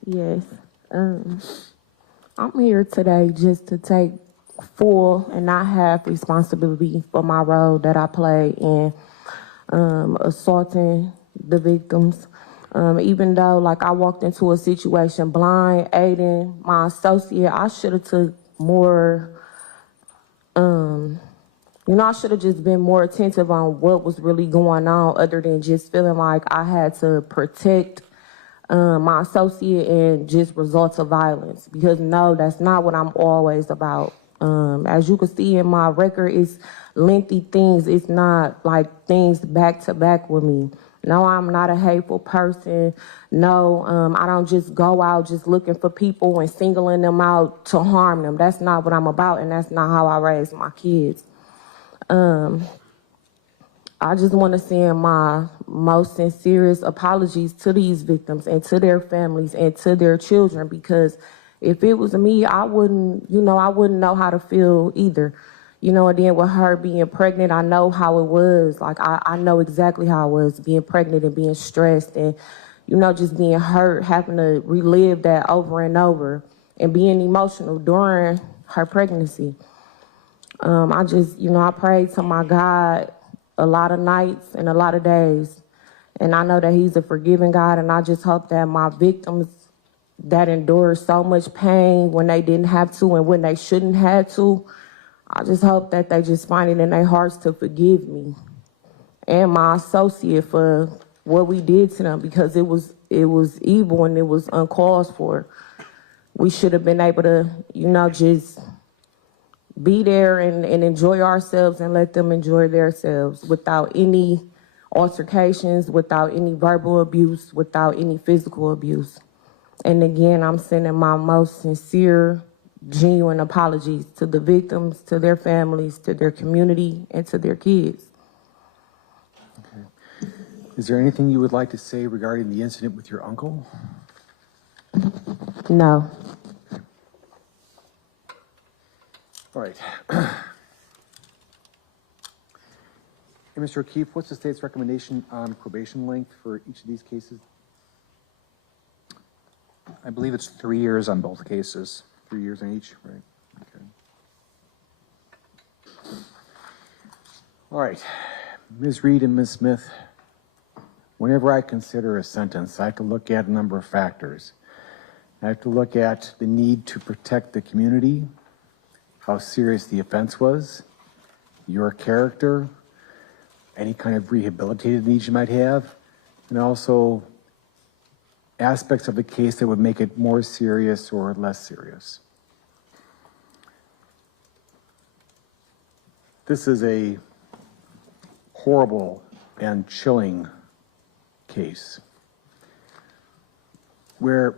Yes. I'm here today just to take full and not half responsibility for my role that I play in assaulting the victims. Even though, like, I walked into a situation blind, aiding my associate, I should have took more, I should have just been more attentive on what was really going on other than just feeling like I had to protect my associate and just results of violence. Because no, that's not what I'm always about. As you can see in my record, it's lengthy things. It's not like things back to back with me. No, I'm not a hateful person. No, I don't just go out just looking for people and singling them out to harm them. That's not what I'm about, and that's not how I raise my kids. I just want to send my most sincerest apologies to these victims and to their families and to their children, because if it was me, I wouldn't know how to feel either. And then with her being pregnant, I know how it was. Like, I know exactly how it was being pregnant and being stressed and, just being hurt, having to relive that over and over and being emotional during her pregnancy. I prayed to my God a lot of nights and a lot of days. And I know that he's a forgiving God, and I just hope that my victims that endured so much pain when they didn't have to and when they shouldn't have to, I just hope that they just find it in their hearts to forgive me and my associate for what we did to them, because it was evil and it was uncalled for. We should have been able to, just be there and enjoy ourselves and let them enjoy themselves without any altercations, without any verbal abuse, without any physical abuse. And again, I'm sending my most sincere, genuine apologies to the victims, to their families, to their community, and to their kids. Okay. Is there anything you would like to say regarding the incident with your uncle? No. All right. Hey, Mr. O'Keefe, what's the state's recommendation on probation length for each of these cases? I believe it's 3 years on both cases. 3 years on each, right? Okay. All right. Ms. Reed and Ms. Smith, whenever I consider a sentence, I have to look at a number of factors. I have to look at the need to protect the community, how serious the offense was, your character, any kind of rehabilitative needs you might have, and also aspects of the case that would make it more serious or less serious. This is a horrible and chilling case where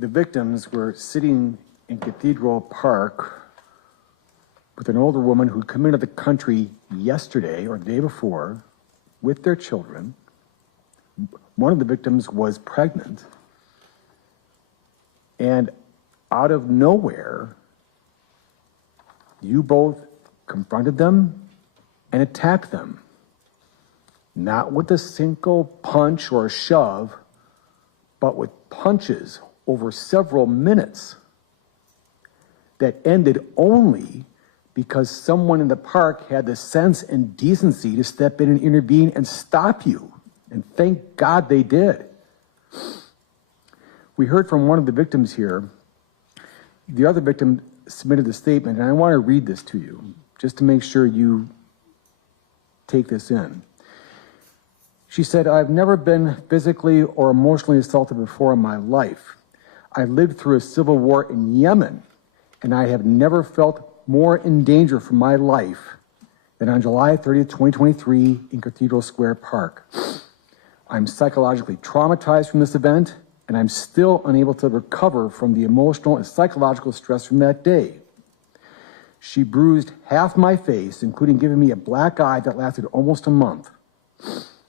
the victims were sitting in Cathedral Park with an older woman who'd come into the country yesterday or the day before with their children. One of the victims was pregnant. And out of nowhere, you both confronted them and attacked them. Not with a single punch or a shove, but with punches over several minutes that ended only because someone in the park had the sense and decency to step in and intervene and stop you. And thank God they did. We heard from one of the victims here. The other victim submitted a statement, and I want to read this to you, just to make sure you take this in. She said, "I've never been physically or emotionally assaulted before in my life. I lived through a civil war in Yemen, and I have never felt more in danger for my life than on July 30th, 2023 in Cathedral Square Park. I'm psychologically traumatized from this event, and I'm still unable to recover from the emotional and psychological stress from that day. She bruised half my face, including giving me a black eye that lasted almost a month.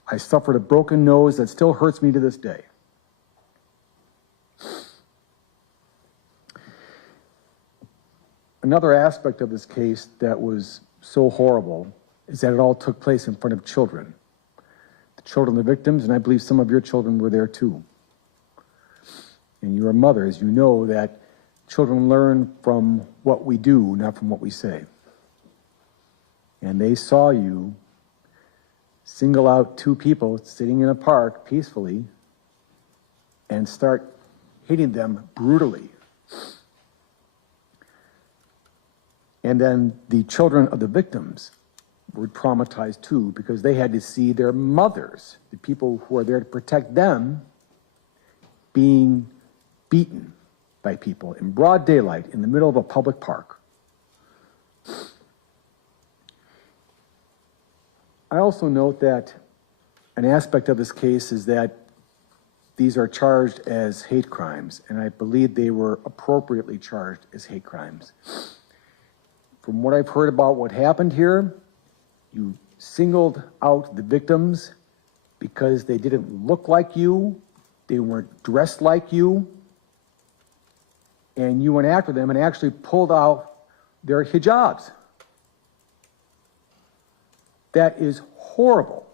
I suffered a broken nose that still hurts me to this day." Another aspect of this case that was so horrible is that it all took place in front of children. The children of the victims, and I believe some of your children were there too. And you are mothers, you know that children learn from what we do, not from what we say. And they saw you single out two people sitting in a park peacefully and start hitting them brutally. And then the children of the victims were traumatized too, because they had to see their mothers, the people who are there to protect them, being beaten by people in broad daylight in the middle of a public park. I also note that an aspect of this case is that these are charged as hate crimes, and I believe they were appropriately charged as hate crimes. From what I've heard about what happened here, you singled out the victims because they didn't look like you, they weren't dressed like you, and you went after them and actually pulled out their hijabs. That is horrible.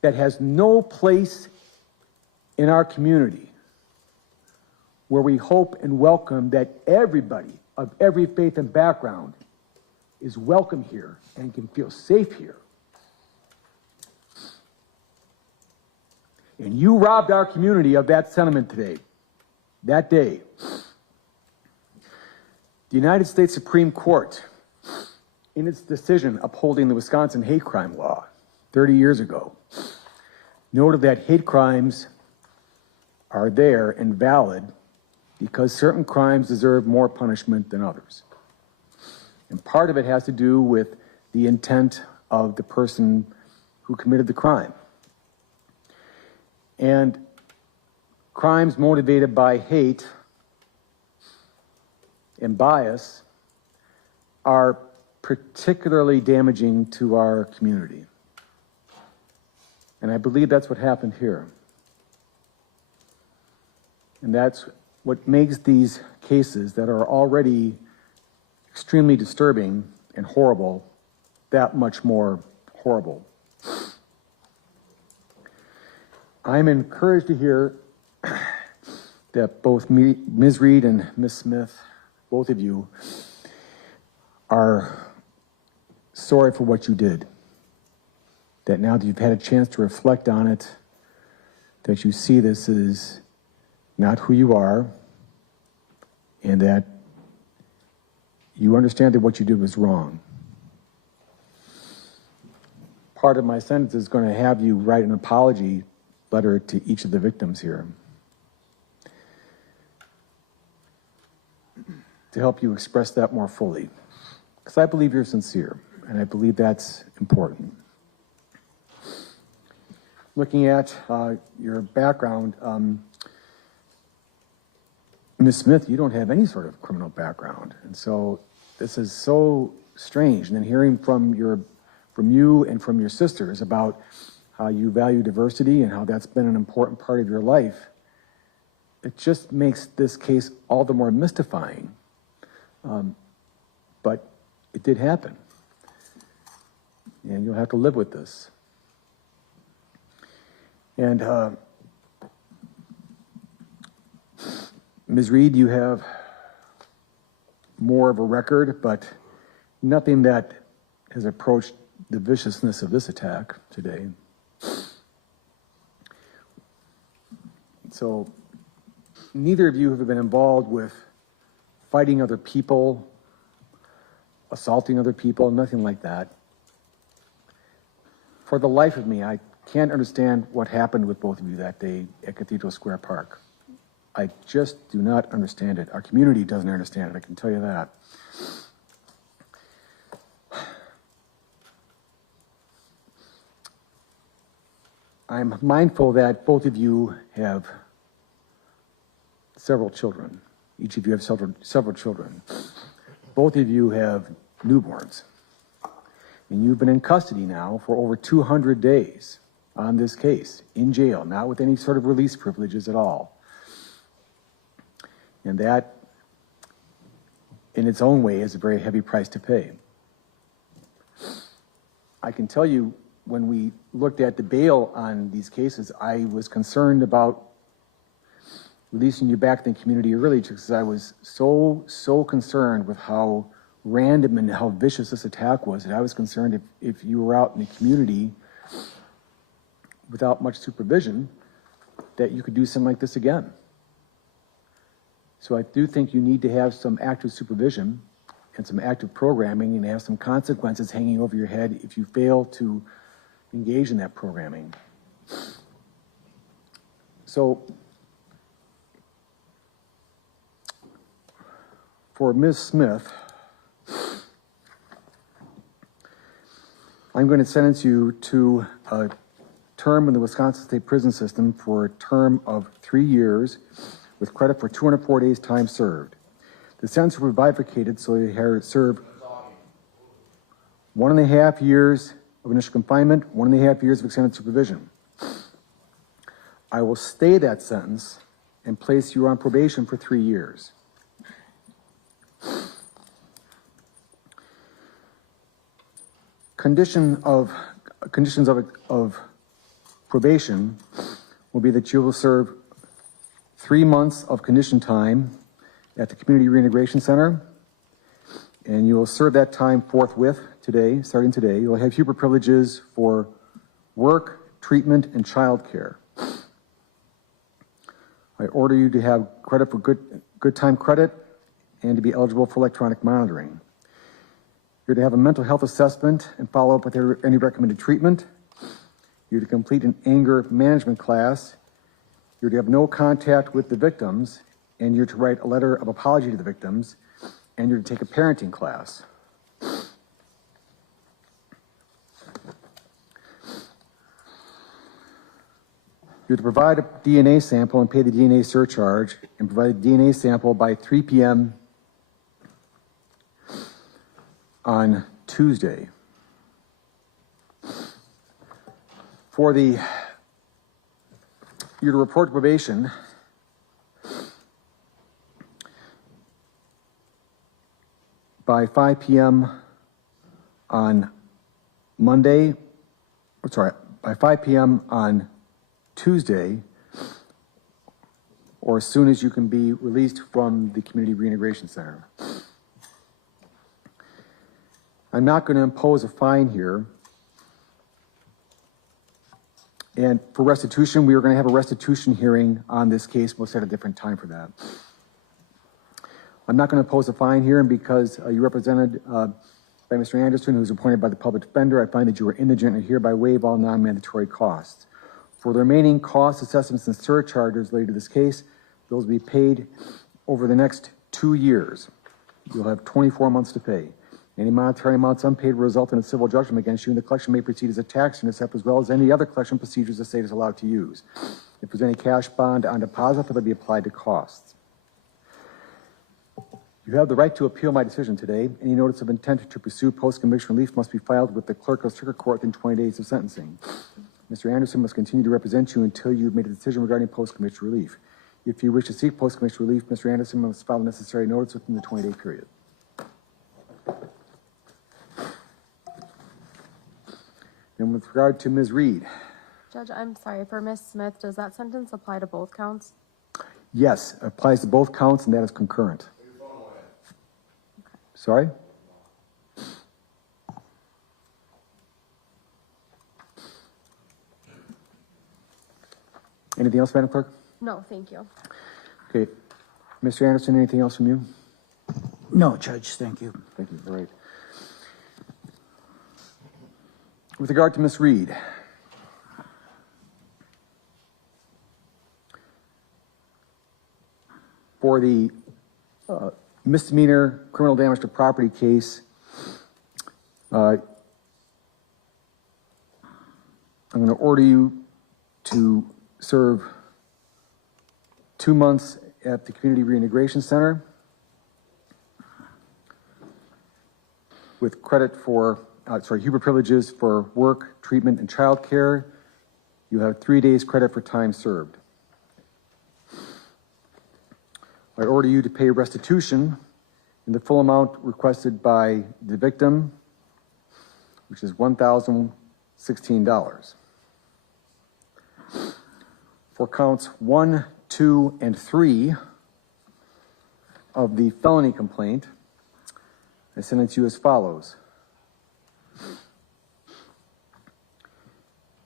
That has no place in our community, where we hope and welcome that everybody of every faith and background is welcome here and can feel safe here. And you robbed our community of that sentiment today, that day. The United States Supreme Court, in its decision upholding the Wisconsin hate crime law 30 years ago, noted that hate crimes are there and valid because certain crimes deserve more punishment than others. And part of it has to do with the intent of the person who committed the crime. And crimes motivated by hate and bias are particularly damaging to our community. And I believe that's what happened here. And that's what makes these cases that are already extremely disturbing and horrible that much more horrible. I'm encouraged to hear that both Ms. Reed and Ms. Smith, both of you, are sorry for what you did. That now that you've had a chance to reflect on it, that you see this is not who you are, and that you understand that what you did was wrong. Part of my sentence is going to have you write an apology letter to each of the victims here to help you express that more fully. Because I believe you're sincere, and I believe that's important. Looking at your background, Ms. Smith, you don't have any sort of criminal background, and so this is so strange. And then hearing from you and from your sisters about how you value diversity and how that's been an important part of your life, it just makes this case all the more mystifying. But it did happen, and you'll have to live with this. And Ms. Reed, you have more of a record, but nothing that has approached the viciousness of this attack today. So neither of you have been involved with fighting other people, assaulting other people, nothing like that. For the life of me, I can't understand what happened with both of you that day at Cathedral Square Park. I just do not understand it. Our community doesn't understand it, I can tell you that. I'm mindful that both of you have several children. Each of you have several children. Both of you have newborns. And you've been in custody now for over 200 days on this case, in jail, not with any sort of release privileges at all. And that, in its own way, is a very heavy price to pay. I can tell you, when we looked at the bail on these cases, I was concerned about releasing you back to the community early because I was so concerned with how random and how vicious this attack was. And I was concerned if you were out in the community without much supervision, that you could do something like this again. So I do think you need to have some active supervision and some active programming and have some consequences hanging over your head if you fail to engage in that programming. So for Ms. Smith, I'm going to sentence you to a term in the Wisconsin State Prison System for a term of 3 years with credit for 204 days time served. The sentence will be bifurcated so you serve 1.5 years of initial confinement, 1.5 years of extended supervision. I will stay that sentence and place you on probation for 3 years. Conditions of probation will be that you will serve 3 months of condition time at the Community Reintegration Center, and you will serve that time forthwith today, starting today. You'll have HUBER privileges for work, treatment, and child care. I order you to have credit for good time credit and to be eligible for electronic monitoring. You're to have a mental health assessment and follow up with any recommended treatment. You're to complete an anger management class. You're to have no contact with the victims, and you're to write a letter of apology to the victims, and you're to take a parenting class. You're to provide a DNA sample and pay the DNA surcharge and provide a DNA sample by 3 p.m. on Tuesday. You're to report to probation by 5 p.m. on Monday, by 5 p.m. on Tuesday, or as soon as you can be released from the Community Reintegration Center. I'm not going to impose a fine here. And for restitution, we are going to have a restitution hearing on this case. We'll set a different time for that. I'm not going to impose a fine here, and because you're represented by Mr. Anderson, who's appointed by the public defender, I find that you are indigent and hereby waive all non-mandatory costs. For the remaining costs, assessments, and surcharges related to this case, those will be paid over the next 2 years. You'll have 24 months to pay. Any monetary amounts unpaid will result in a civil judgment against you, and the collection may proceed as a tax intercept as well as any other collection procedures the state is allowed to use. If there's any cash bond on deposit, that will be applied to costs. You have the right to appeal my decision today. Any notice of intent to pursue post-conviction relief must be filed with the clerk of circuit court within 20 days of sentencing. Mr. Anderson must continue to represent you until you've made a decision regarding post-conviction relief. If you wish to seek post-conviction relief, Mr. Anderson must file the necessary notice within the 20-day period. And with regard to Ms. Reed. Judge, I'm sorry, for Ms. Smith, does that sentence apply to both counts? Yes, it applies to both counts, and that is concurrent. Sorry? Anything else, Madam Clerk? No, thank you. Okay. Mr. Anderson, anything else from you? No, Judge, thank you. Thank you. All right. With regard to Ms. Reed, for the misdemeanor criminal damage to property case, I'm going to order you to serve 2 months at the Community Reintegration Center with credit for Huber privileges for work, treatment, and child care. You have 3 days credit for time served. I order you to pay restitution in the full amount requested by the victim, which is $1,016. For counts 1, 2, and 3 of the felony complaint, I sentence you as follows.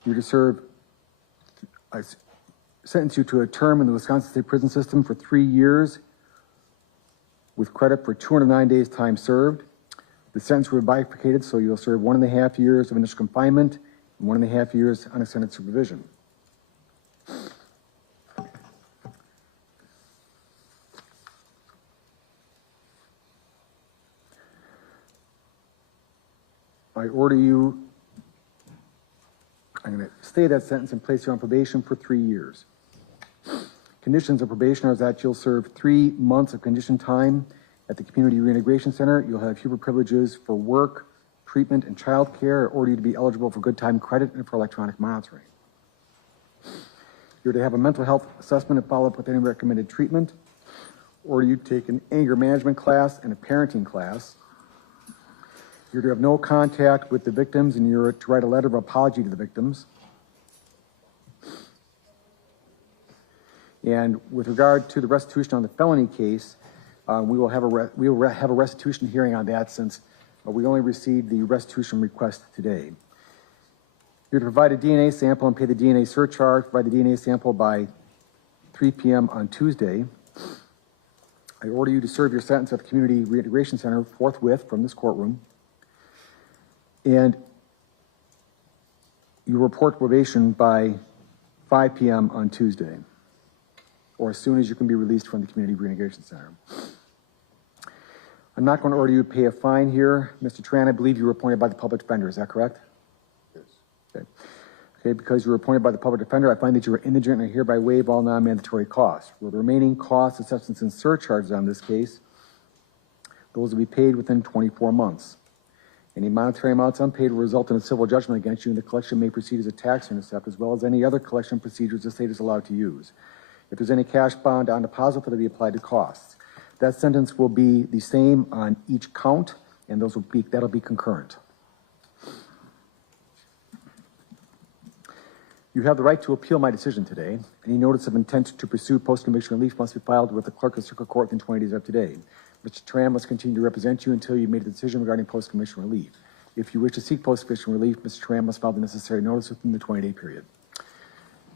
You're to serve, I sentence you to a term in the Wisconsin State Prison System for 3 years with credit for 209 days time served. The sentence will be bifurcated, so you'll serve 1.5 years of initial confinement and 1.5 years unextended supervision. I order you, I'm going to stay that sentence and place you on probation for 3 years. Conditions of probation are that you'll serve 3 months of conditioned time at the Community Reintegration Center. You'll have Huber privileges for work, treatment, and child care. I order you to be eligible for good time credit and for electronic monitoring. You're to have a mental health assessment and follow up with any recommended treatment. Order you to take an anger management class and a parenting class. You're to have no contact with the victims, and you're to write a letter of apology to the victims. And with regard to the restitution on the felony case, we will have a restitution hearing on that, since we only received the restitution request today. You're to provide a DNA sample and pay the DNA surcharge. Provide the DNA sample by 3 p.m. on Tuesday. I order you to serve your sentence at the Community Reintegration Center forthwith from this courtroom. And you report probation by 5 p.m. on Tuesday, or as soon as you can be released from the Community Reintegration Center. I'm not going to order you to pay a fine here. Mr. Tran, I believe you were appointed by the public defender. Is that correct? Yes. Okay. Okay, because you were appointed by the public defender, I find that you are indigent and I hereby waive all non-mandatory costs. For the remaining costs, assessments, and surcharges on this case, those will be paid within 24 months. Any monetary amounts unpaid will result in a civil judgment against you, and the collection may proceed as a tax intercept, as well as any other collection procedures the state is allowed to use. If there's any cash bond on deposit, that'll be applied to costs. That sentence will be the same on each count, and that'll be concurrent. You have the right to appeal my decision today. Any notice of intent to pursue post-conviction relief must be filed with the clerk of circuit court within 20 days of today. Mr. Tran must continue to represent you until you made a decision regarding post-conviction relief. If you wish to seek post-conviction relief, Mr. Tran must file the necessary notice within the 20-day period.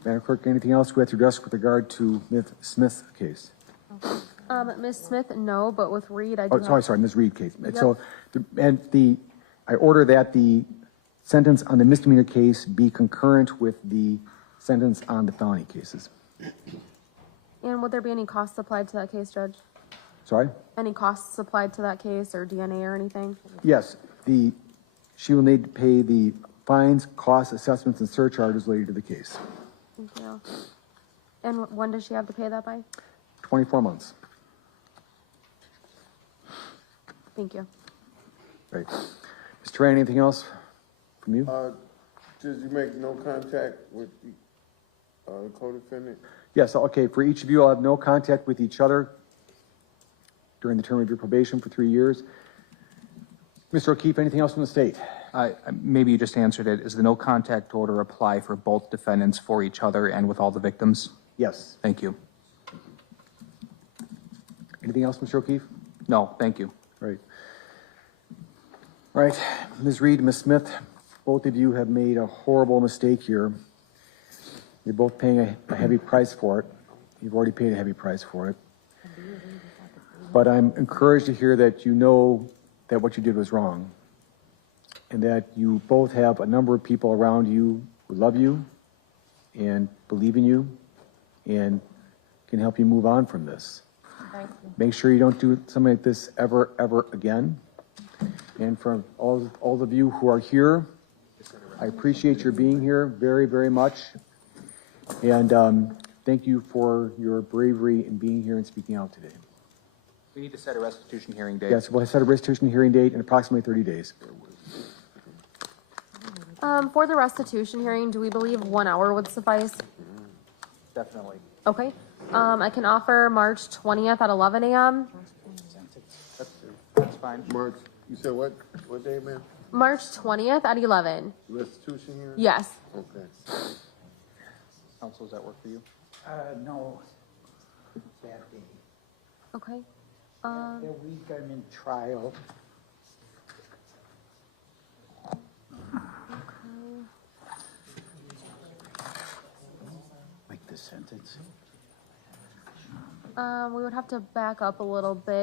Madam Clerk, anything else we have to address with regard to Ms. Smith's case? Ms. Smith, no, but with Reed, I do. Oh, sorry, Ms. Reed case. Yep. So, I order that the sentence on the misdemeanor case be concurrent with the sentence on the felony cases. And would there be any costs applied to that case, Judge? Sorry? Any costs applied to that case or DNA or anything? Yes, she will need to pay the fines, costs, assessments, and surcharges related to the case. Thank you. And when does she have to pay that by? 24 months. Thank you. Right. Mr. Tran, anything else from you? Did you make no contact with the co-defendant? Yes, okay, for each of you, I'll have no contact with each other during the term of your probation for 3 years. Mr. O'Keefe, anything else from the state? Maybe you just answered it. Does the no contact order apply for both defendants, for each other, and with all the victims? Yes. Thank you. Anything else, Mr. O'Keefe? No, thank you. Right. All right, Ms. Reed, Ms. Smith, both of you have made a horrible mistake here. You're both paying a heavy price for it. You've already paid a heavy price for it. But I'm encouraged to hear that you know that what you did was wrong, and that you both have a number of people around you who love you and believe in you and can help you move on from this. Make sure you don't do something like this ever again. And for all of you who are here, I appreciate your being here very, very much. And thank you for your bravery in being here and speaking out today. We need to set a restitution hearing date. Yes, we'll set a restitution hearing date in approximately 30 days. For the restitution hearing, do we believe 1 hour would suffice? Definitely. Okay. I can offer March 20th at 11 a.m. That's fine. March, you said what day, ma'am? March 20th at 11. Restitution hearing? Yes. Okay. Counsel, does that work for you? No, that day. Okay. That week I'm in trial. Like the sentence? We would have to back up a little bit.